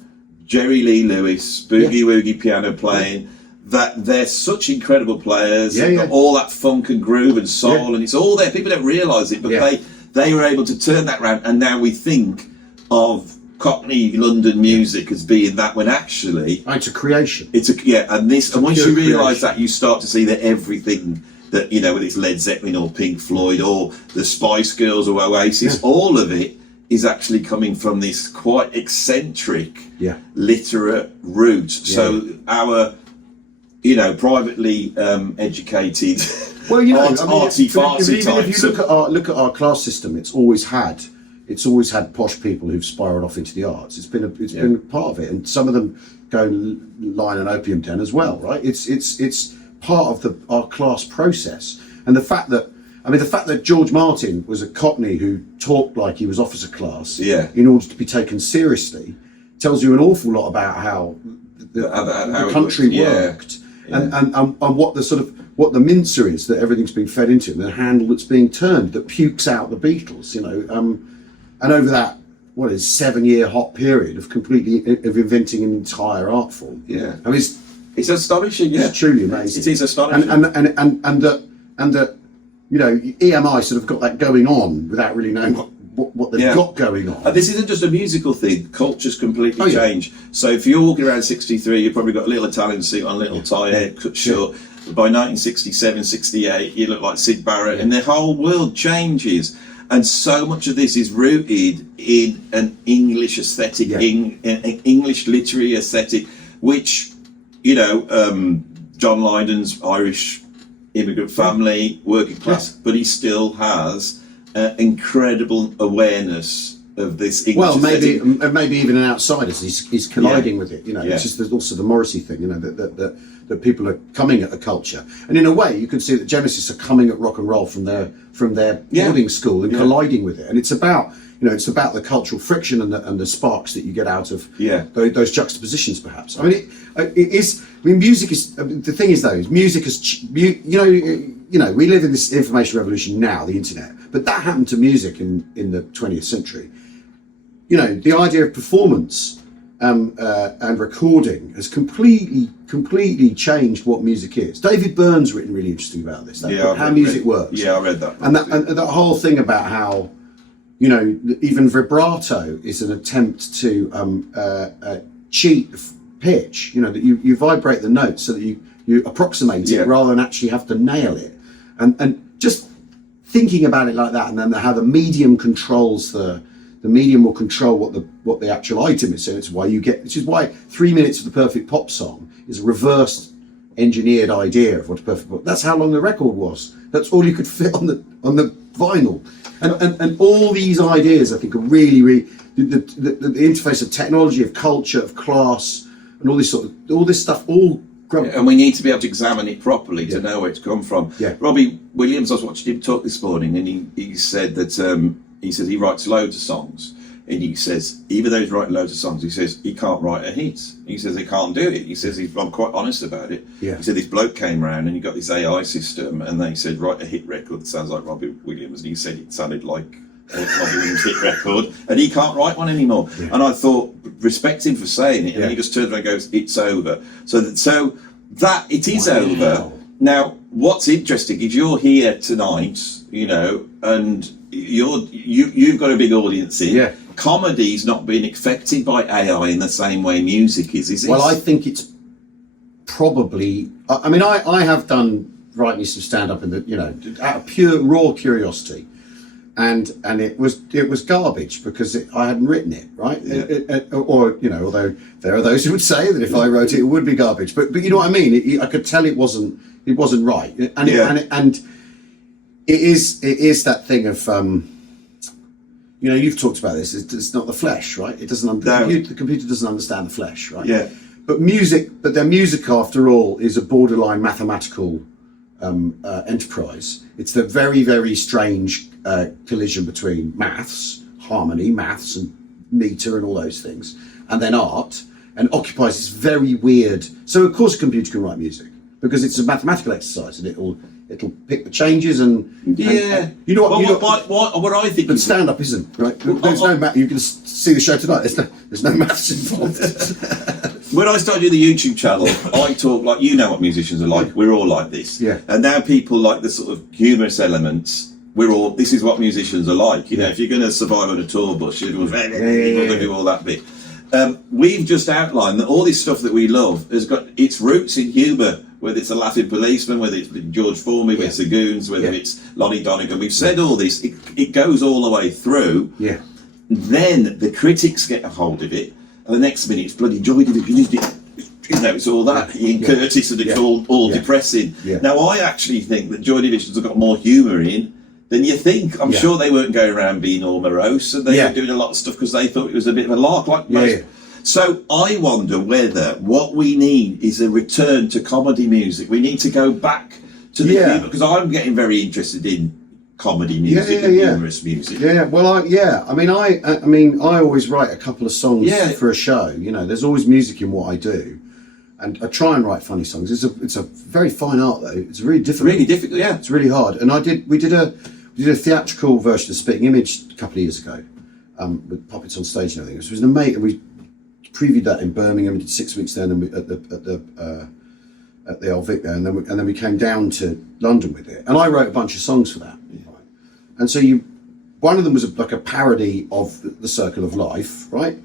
Jerry Lee Lewis, boogie woogie piano playing. That they're such incredible players. They've got all that funk and groove and soul, and it's all there. People don't realise it, but they were able to turn that round, and now we think of Cockney London music as being that, when actually it's a creation. And once you realise that, you start to see that everything that, you know, whether it's Led Zeppelin or Pink Floyd or the Spice Girls or Oasis, all of it is actually coming from this quite eccentric, literate route. So our, you know, privately educated, well, you know, arty fartsy even if you types. look at our class system, it's always had posh people who've spiraled off into the arts. It's been part of it, and some of them go and line an opium den as well, right? It's part of our class process, and the fact that George Martin was a Cockney who talked like he was officer class, in order to be taken seriously, tells you an awful lot about how the country worked, and what the mincer is that everything's being fed into, and the handle that's being turned that pukes out the Beatles, you know, and over that 7-year hot period of inventing an entire art form. Yeah, I mean, it's astonishing. Yeah, it's truly amazing. It is astonishing, and that you know, EMI sort of got that going on without really knowing what they've got going on. And this isn't just a musical thing. Culture's completely changed. So if you're walking around 63, you've probably got a little Italian suit on, a little tie, hair cut short. By 1967, 68, you look like Syd Barrett, and the whole world changes. And so much of this is rooted in an English aesthetic, in an English literary aesthetic, which, you know, John Lydon's Irish immigrant family, working class, but he still has incredible awareness of this English Well, maybe aesthetic. maybe even an outsider is colliding with it. You know, it's just there's also the Morrissey thing. You know, that people are coming at a culture, and in a way, you can see that Genesis are coming at rock and roll from their boarding school and colliding with it. And it's about the cultural friction and the sparks that you get out of those juxtapositions. Perhaps. I mean, it is. I mean, music is the thing. Is though, music is you know, we live in this information revolution now, the internet, but that happened to music in the 20th century. You know, the idea of performance and recording has completely changed what music is. David Byrne's written really interesting about this, how music works. Yeah, I read that. And that whole thing about how, you know, even vibrato is an attempt to cheat pitch. You know, that you vibrate the notes so that you approximate it rather than actually have to nail it. And just thinking about it like that, and then how the medium controls the medium will control what the actual item is. So it's why which is why 3 minutes of the perfect pop song is a reverse engineered idea of what a perfect pop. That's how long the record was. That's all you could fit on the vinyl. And all these ideas, I think, are really the interface of technology, of culture, of class, and all this stuff. And we need to be able to examine it properly to know where it's come from. Yeah. Robbie Williams, I was watching him talk this morning, and he said that he writes loads of songs, and he says even though he's writing loads of songs, he says he can't write a hit. He says he can't do it. He says I'm quite honest about it. Yeah. He said this bloke came around and he got this AI system, and they said write a hit record that sounds like Robbie Williams, and he said it sounded like Robbie Williams' hit record, and he can't write one anymore. Yeah. And I thought, respect him for saying it, and then he just turns around and goes, "It's over." So that it is over. Now, what's interesting is you're here tonight, you know, and you've got a big audience here. Yeah. Comedy's not being affected by AI in the same way music is it? Well, I think it's probably. I mean, I have done writing some stand up in the, you know, out of pure raw curiosity. And it was garbage because I hadn't written it, right? Yeah. Or, you know, although there are those who would say that if I wrote it, it would be garbage. But you know what I mean? I could tell it wasn't right. And it is that thing of, you know, you've talked about this. It's not the flesh, right? It doesn't. The computer doesn't understand the flesh, right? Yeah. But their music, after all, is a borderline mathematical enterprise. It's the very, very strange collision between harmony, maths and meter and all those things, and then art, and occupies this very weird. So of course a computer can write music because it's a mathematical exercise, and it'll pick the changes and you know what I think. But stand up isn't, right? There's no math. You can see the show tonight. There's no maths involved. When I started the YouTube channel, I talk like, you know what musicians are like. We're all like this. Yeah. And now people like the sort of humorous elements. This is what musicians are like. You know, if you're going to survive on a tour bus, you're going to do all that bit. We've just outlined that all this stuff that we love has got its roots in humour, whether it's a Laughing Policeman, whether it's George Foreman, whether it's the Goons, whether it's Lonnie Donegan. We've said all this. It goes all the way through. Yeah. Then the critics get a hold of it. And the next minute, it's bloody Joy Division. You know, it's all that. Ian Curtis, and it's all depressing. Yeah. Now, I actually think that Joy Division's have got more humour in than you think. I'm sure they weren't going around being all morose, and they were doing a lot of stuff because they thought it was a bit of a lark, like most. So I wonder whether what we need is a return to comedy music. We need to go back to the humour, because I'm getting very interested in comedy music and humorous music. Well, I mean, I always write a couple of songs for a show. You know, there's always music in what I do, and I try and write funny songs. It's a very fine art, though. It's really difficult. Really difficult, yeah. It's really hard. And we did a theatrical version of Spitting Image a couple of years ago, with puppets on stage and everything. It was amazing. We previewed that in Birmingham. We did 6 weeks there, and then at the Old Vic there, and then we came down to London with it. And I wrote a bunch of songs for that. And so one of them was like a parody of the Circle of Life, right?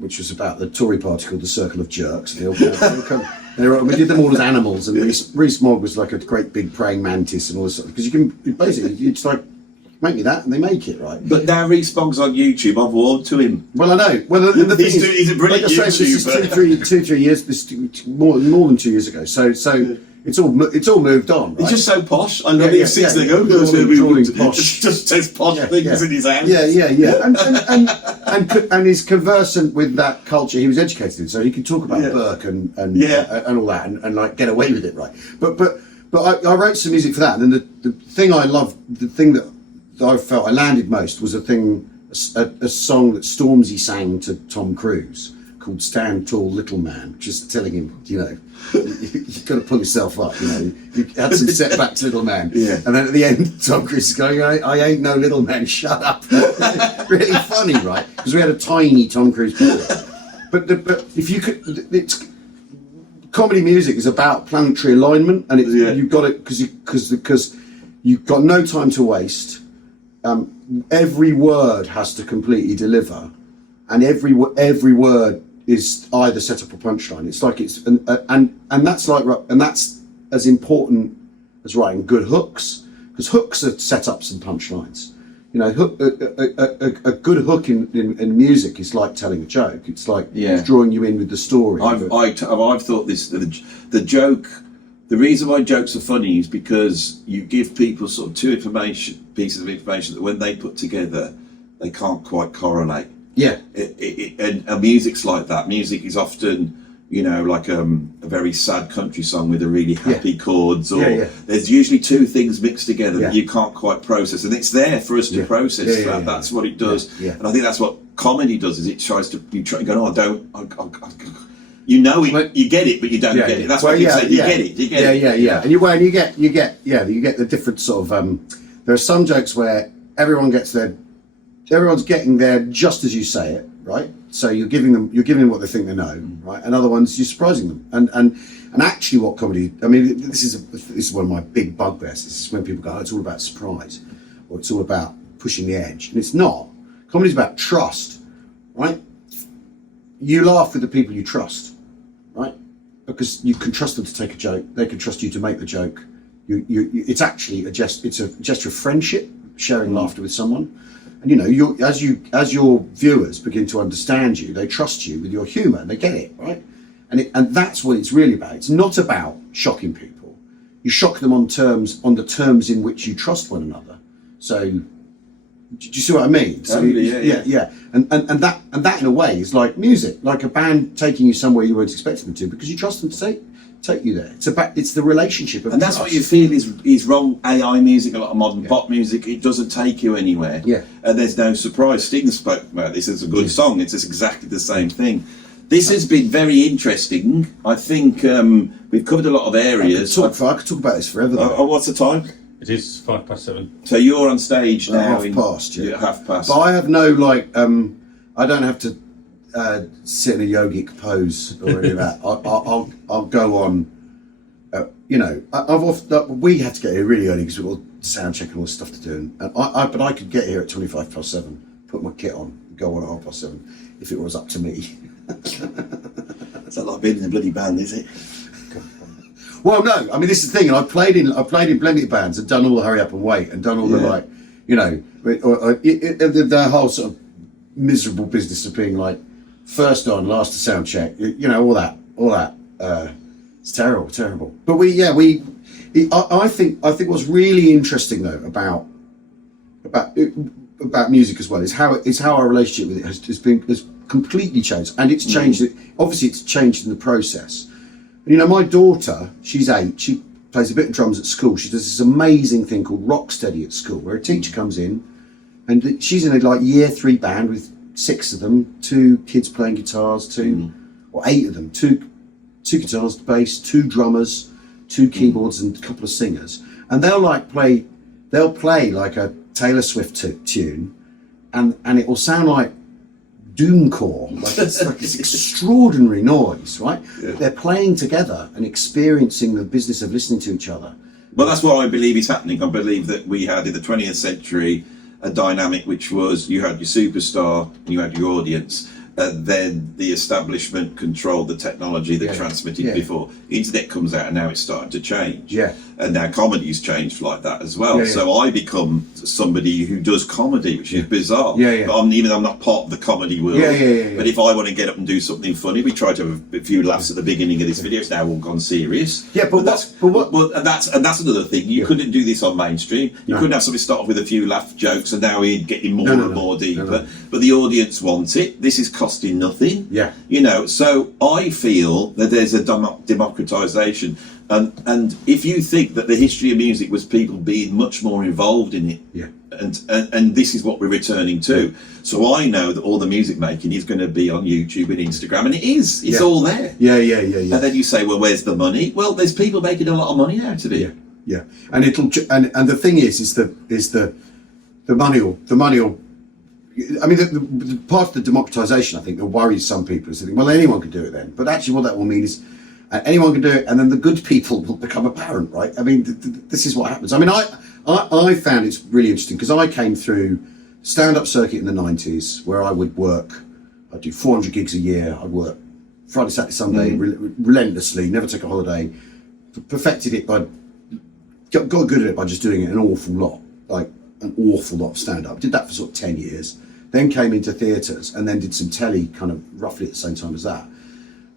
Which was about the Tory party called the Circle of Jerks. We did them all as animals, and Rees Mogg was like a great big praying mantis and all this stuff. Because you can basically, it's like, make me that, and they make it, right? But now Rees Mogg's on YouTube. I've warmed to him. Well, I know. Well, the thing he's a brilliant like I say, YouTuber. This is 2-3 years, more than 2 years ago. So it's all moved on. Right? He's just so posh. I love it. Sits there going, just says posh things in his house. And he's conversant with that culture he was educated in, so he could talk about Burke and all that, and like get away with it, right? But I wrote some music for that, and then the thing I loved, the thing that I felt I landed most was a song that Stormzy sang to Tom Cruise called "Stand Tall, Little Man," just telling him, you've got to pull yourself up, you had some setbacks, little man. And then at the end, Tom Cruise is going, I ain't no little man, shut up. Really funny, right? Because we had a tiny Tom Cruise picture. But if you could, comedy music is about planetary alignment, and you've got it because you've got no time to waste. Every word has to completely deliver, and every word is either set up or punchline. It's like and that's as important as writing good hooks, because hooks are setups and punchlines. A good hook in music is like telling a joke. It's like drawing you in with the story. I've thought this, the joke. The reason why jokes are funny is because you give people sort of two pieces of information that when they put together, they can't quite correlate. Yeah. And music's like that. Music is often, like a very sad country song with a really happy chords, or there's usually two things mixed together that you can't quite process, and it's there for us to process that. That's what it does. And I think that's what comedy does, is it tries to, you try to go, you get it, but you don't get it. That's what you said. You get it. Yeah. And you get the different sort of. There are some jokes where everyone's getting there just as you say it, right? So you're giving them what they think they know, right? And other ones you're surprising them. And actually, what comedy? I mean, this is one of my big bugbears. This is when people go, "Oh, it's all about surprise," or "It's all about pushing the edge," and it's not. Comedy's about trust, right? You laugh with the people you trust, right? Because you can trust them to take a joke. They can trust you to make the joke. It's actually it's a gesture of friendship, sharing laughter with someone. And as your viewers begin to understand you, they trust you with your humour, and they get it, right? And that's what it's really about. It's not about shocking people. You shock them on the terms in which you trust one another. So, do you see what I mean? Totally, yeah. And that in a way is like music, like a band taking you somewhere you weren't expecting them to, because you trust them to take you there. It's the relationship of and that's trust. What you feel is wrong. AI music, a lot of modern pop music, it doesn't take you anywhere. And there's no surprise. Sting spoke about this. It's a good song. It's just exactly the same thing. This has been very interesting. I think we've covered a lot of areas. I could talk about this forever. What's the time? It is 7:05. So you're on stage now. Half past. Half past. But I have no I don't have to sit in a yogic pose or any of that. I'll go on. We had to get here really early because we've got sound check and all this stuff to do. But I could get here at 7:25, put my kit on, go on at 7:30 if it was up to me. It's not like being in a bloody band, is it? Well, no. I mean, this is the thing. And I've played in plenty of bands and done all the hurry up and wait and done all the the whole sort of miserable business of being like first on, last to sound check. All that. It's terrible. But I think what's really interesting though about music as well is how our relationship with it has completely changed, and it's changed. Obviously, it's changed in the process. My daughter, she's 8. She plays a bit of drums at school. She does this amazing thing called Rocksteady at school, where a teacher comes in, and she's in a year 3 band with 6 of them, 2 kids playing guitars, 8 of them, 2 guitars, bass, 2 drummers, 2 keyboards, and a couple of singers. And they'll play like a Taylor Swift tune, and it will sound like doomcore, it's extraordinary noise, right? They're playing together and experiencing the business of listening to each other. Well, that's what I believe is happening. I believe that we had in the 20th century a dynamic which was you had your superstar and you had your audience, and then the establishment controlled the technology that transmitted before. The internet comes out and now it's starting to change. And now comedy's changed like that as well. So I become somebody who does comedy, which is bizarre. But even though I'm not part of the comedy world. But if I want to get up and do something funny, we try to have a few laughs at the beginning of this video. It's now all gone serious. That's another thing. You couldn't do this on mainstream. You couldn't have somebody start off with a few laugh jokes and now we're getting more and more deeper. But the audience wants it. This is costing nothing. You know, so I feel that there's a democratization. And if you think that the history of music was people being much more involved in it, and this is what we're returning to. So I know that all the music making is going to be on YouTube and Instagram, and it is. It's all there. And then you say, well, where's the money? Well, there's people making a lot of money out of it. And it'll and the thing is the money will. I mean, the part of the democratization, I think, that worries some people is thinking, well, anyone can do it then. But actually, what that will mean is anyone can do it, and then the good people will become apparent, right? I mean, this is what happens. I mean, I found it's really interesting because I came through stand-up circuit in the 90s where I would work. I'd do 400 gigs a year. I'd work Friday, Saturday, Sunday, relentlessly, never take a holiday. Perfected it got good at it by just doing it an awful lot of stand-up. Did that for sort of 10 years. Then came into theatres and then did some telly kind of roughly at the same time as that.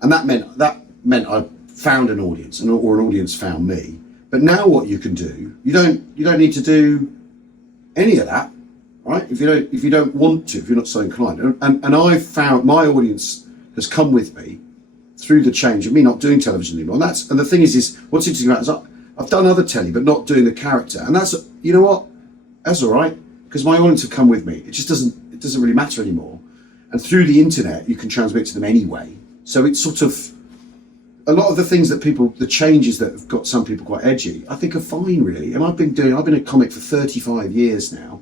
And that meant I found an audience, or an audience found me. But now what you can do, you don't need to do any of that, right? If you don't want to, if you're not so inclined. And I've found my audience has come with me through the change of me not doing television anymore. And the thing is what's interesting about it is I've done other telly, but not doing the character. And that's, you know what? That's all right, because my audience have come with me. It just doesn't really matter anymore. And through the internet, you can transmit to them anyway. So it's sort of, a lot of the things that the changes that have got some people quite edgy, I think are fine, really. And I've been a comic for 35 years now,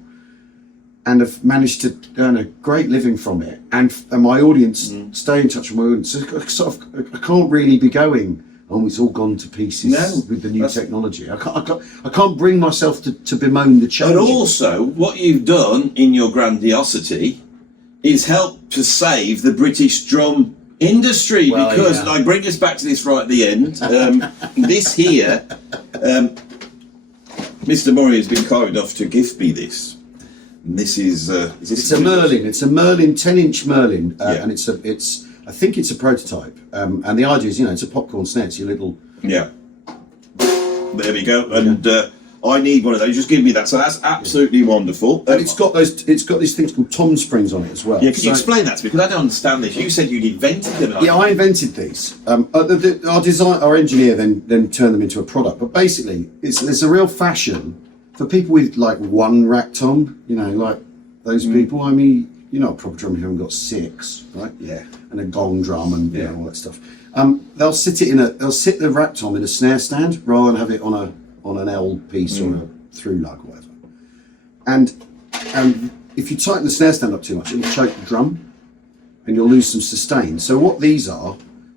and have managed to earn a great living from it. And my audience, stay in touch with my audience. So I can't really be going, oh, it's all gone to pieces with the new technology. I can't bring myself to bemoan the change. But also, what you've done in your grandiosity is help to save the British drum industry, because I bring us back to this right at the end. This here, Mr. Murray has been kind enough to gift me this. And this is it's a Merlin. It's a Merlin, 10-inch Merlin, and I think it's a prototype. And the idea is, it's a popcorn snare. It's your little there we go. And I need one of those. Just give me that. So that's absolutely wonderful. And it's got these things called tom springs on it as well. Yeah, can you explain that to me? Because I don't understand this. You said you'd invented them. Yeah, I invented these. Our engineer then turned them into a product. But basically, there's a real fashion for people with like one rack tom. Like those people. I mean, a proper drum, you haven't got 6, right? Yeah, and a gong drum and all that stuff. They'll sit the rack tom in a snare stand rather than have it on an L piece or a through lug or whatever. And if you tighten the snare stand up too much, it'll choke the drum, and you'll lose some sustain. So what these are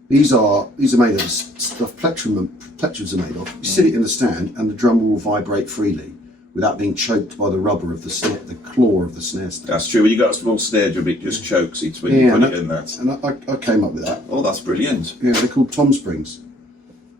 made of stuff plectrums are made of. You sit it in the stand, and the drum will vibrate freely without being choked by the rubber of the claw of the snare stand. That's true. When you got a small snare drum, it just chokes it when you put it in that. And I came up with that. Oh, that's brilliant. Yeah, they're called tom springs.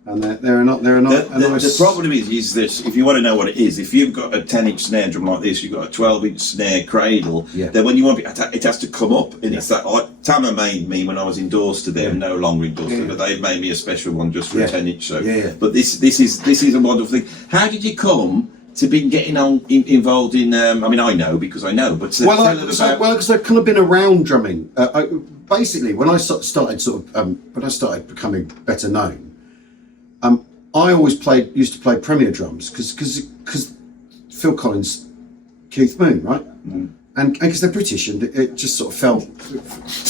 And they're not the problem is this: if you want to know what it is, if you've got a 10-inch snare drum like this, you've got a 12-inch snare cradle. Then when you want it has to come up, and it's that. Tama made me when I was endorsed to them, no longer endorsed, but they've made me a special one just for a 10-inch. So, but this is a wonderful thing. How did you come to be getting involved in? I mean, I know because I know, but because I've kind of been around drumming. Basically, when I started becoming better known. I always used to play Premier drums because Phil Collins, Keith Moon, right? And because they're British, and it just sort of felt.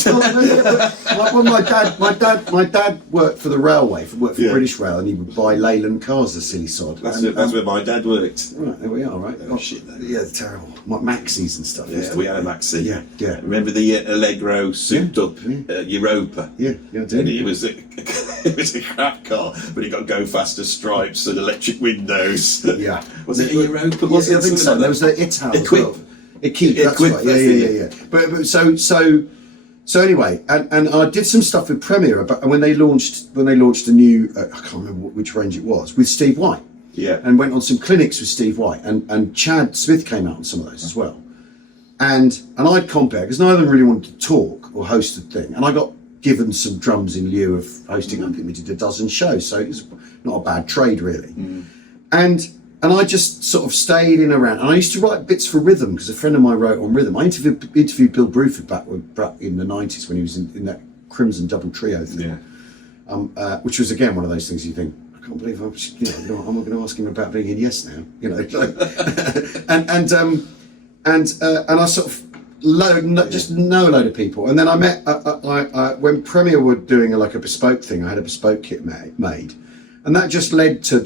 Well, my dad worked for the railway, worked for British Rail, and he would buy Leyland cars, the silly sod. That's where my dad worked. Right, there we are, right? Oh shit! Yeah, terrible. Maxis and stuff. Yeah, we had a Maxi. Yeah. Remember the Allegro souped up Europa? Yeah, I do. And it was a crap car, but it got go faster stripes and electric windows. Yeah. Was it a Europa? I think so. There was the Ital as well. That's right. Yeah. But so anyway, and I did some stuff with Premier, but when they launched a new, I can't remember which range it was, with Steve White. Yeah. And went on some clinics with Steve White, and Chad Smith came out on some of those as well. And I'd compare, because neither of them really wanted to talk or host a thing, and I got given some drums in lieu of hosting. I think we did a dozen shows, so it was not a bad trade really. And I just sort of stayed in around, and I used to write bits for rhythm, because a friend of mine wrote on rhythm. I interviewed Bill Bruford back in the 90s when he was in that Crimson Double Trio thing, which was again one of those things you think, I can't believe I'm not going to ask him about being in Yes now, and I sort of just know a load of people. And then I met when Premier were doing a bespoke thing. I had a bespoke kit made, and that just led to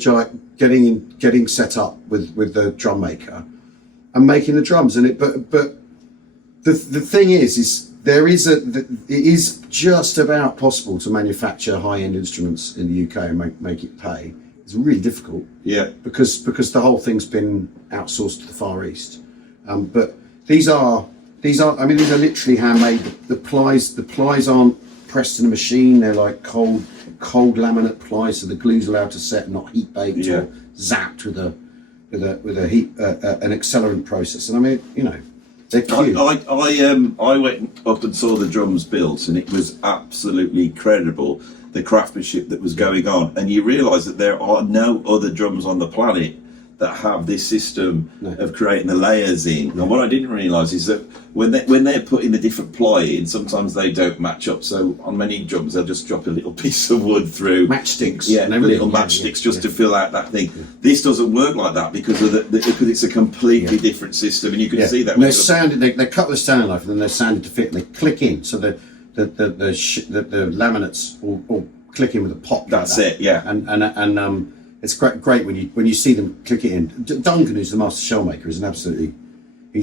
getting set up with the drum maker and making the drums. And but the thing is it is just about possible to manufacture high-end instruments in the UK and make it pay. It's really difficult, because the whole thing's been outsourced to the Far East. But these are literally handmade. The plies aren't pressed in a machine. They're like cold laminate plies, so the glue's allowed to set, not heat baked or zapped with a heat an accelerant process. And I mean, they're cute. I went up and saw the drums built, and it was absolutely incredible, the craftsmanship that was going on. And you realise that there are no other drums on the planet that have this system of creating the layers in. And what I didn't realise is that when they're putting the different ply in, sometimes they don't match up. So on many drums, they'll just drop a little piece of wood through matchsticks, little matchsticks just to fill out that thing. This doesn't work like that because because it's a completely different system, and you can see that. And they're sanded. They cut with standing knife, and then they're sanded to fit, and they click in. So the laminates all click in with a pop. That's it. Yeah. And it's great when you see them click it in. Duncan, who's the master shell maker, he's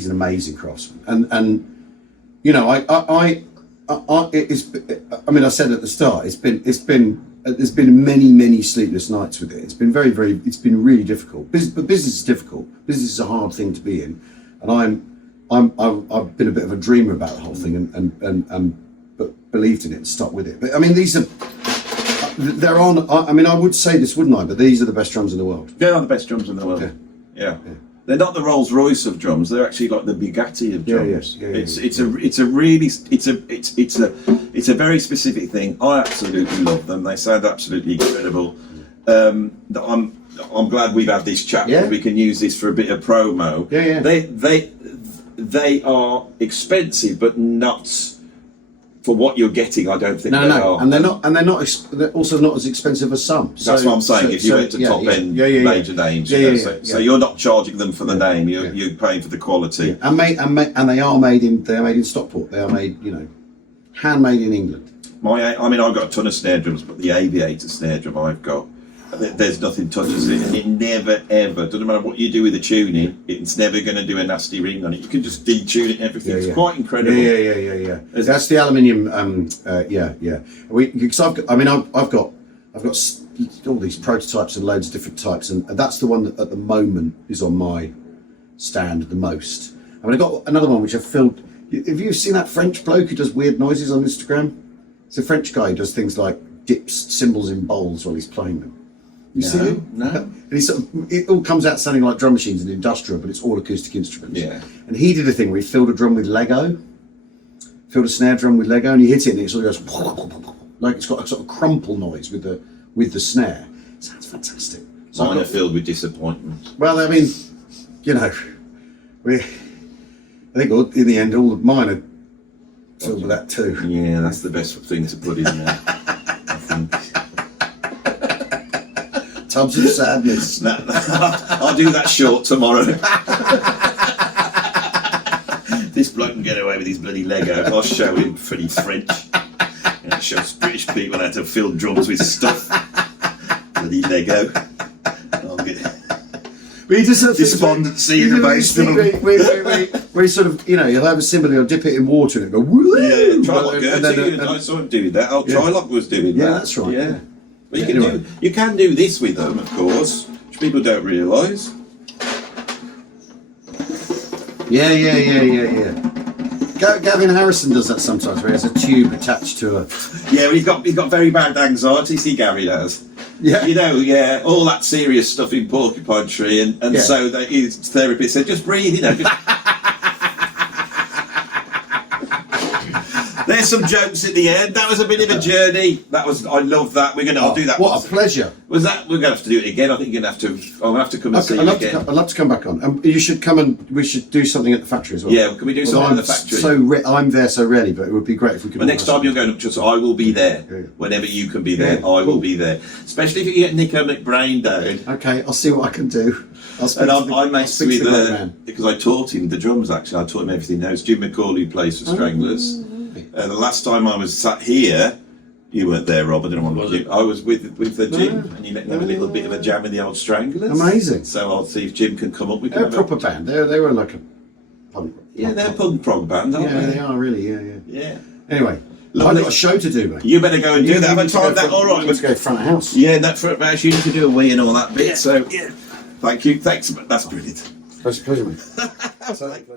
an amazing craftsman. And I said at the start, there's been many sleepless nights with it. It's been it's been really difficult. But business is difficult. Business is a hard thing to be in, and I've been a bit of a dreamer about the whole thing, but believed in it and stuck with it. But I mean, they're on. I would say this, wouldn't I? But these are the best drums in the world. They are the best drums in the world. Yeah. They're not the Rolls Royce of drums. They're actually like the Bugatti of drums. It's a very specific thing. I absolutely love them. They sound absolutely incredible. I'm glad we've had this chat because we can use this for a bit of promo. They are expensive, but not for what you're getting. I don't think they are. And they're also not as expensive as some. That's what I'm saying. If you went to top end major names, so you're not charging them for the name. You're paying for the quality. Yeah. And they are made in Stockport. They are made, handmade in England. I've got a ton of snare drums, but the Aviator snare drum I've got, there's nothing touches it, and it never ever, doesn't matter what you do with the tuning, it's never going to do a nasty ring on it. You can just detune it and everything. It's quite incredible. Yeah. That's the aluminium. Because I've got all these prototypes and loads of different types, and that's the one that at the moment is on my stand the most. I've got another one which I've filled. Have you seen that French bloke who does weird noises on Instagram? It's a French guy who does things like dips cymbals in bowls while he's playing them. You see him? No. And it all comes out sounding like drum machines and industrial, but it's all acoustic instruments. Yeah. And he did a thing where he filled a drum with Lego, filled a snare drum with Lego, and he hit it, and it sort of goes like it's got a sort of crumple noise with the snare. It sounds fantastic. So Mine are filled with disappointment. Well, I mean, I think in the end all of mine are filled with that too. Yeah, that's the best thing to put in there. I think. Tubs of sadness. I'll do that short tomorrow. This bloke can get away with his bloody Lego. I'll show him for his French. I'll show British people how to fill drums with stuff. Bloody Lego. I'll get despondency in the basement. Where you sort of, you'll have a cymbal, you'll dip it in water and it'll go woo. Yeah, Trylock Gertie, I saw him doing that. Trylock was doing that. Yeah, that's right. Yeah. But you can do this with them, of course, which people don't realise. Yeah. Gavin Harrison does that sometimes, where he has a tube attached to a. Yeah, well, he's got very bad anxiety. See, Gary does. Yeah. You know, yeah, all that serious stuff in Porcupine Tree, and Yeah. so his therapist said, just breathe, you know. There's some jokes at the end. That was a bit of a journey. I love that. I'll do that. What a pleasure. We're going to have to do it again. I think you're going to have to. I'm going to have to come and see you again. I'd love to come back on. You should come and we should do something at the factory as well. Yeah, can we do something at the factory? I'm there so rarely, but it would be great if we could. The next time you're going up, just I will be there. Yeah. Whenever you can be there, Yeah, I will cool. be there. Especially if you get Nico McBrain down. Okay, I'll see what I can do. I mates with man. because I taught him the drums. Actually, I taught him everything. Now it's Jim McCall who plays for Stranglers. The last time I was sat here, you weren't there, Rob. I don't know what I was with the Jim, and you let me have a little bit of a jam with the old Stranglers. Amazing. So I'll see if Jim can come up. They're a proper band. They were like a punk. Yeah, they're a punk prog band, aren't Yeah, they? they are really. Yeah. Anyway, Anyway, I've got a show to do, mate. you better go and do that. Have I timed that all right? Let's go front of house. Yeah, that front of house. You need to do a wee and all that bit. So, thank you. Thanks. That's brilliant. Pleasure, mate.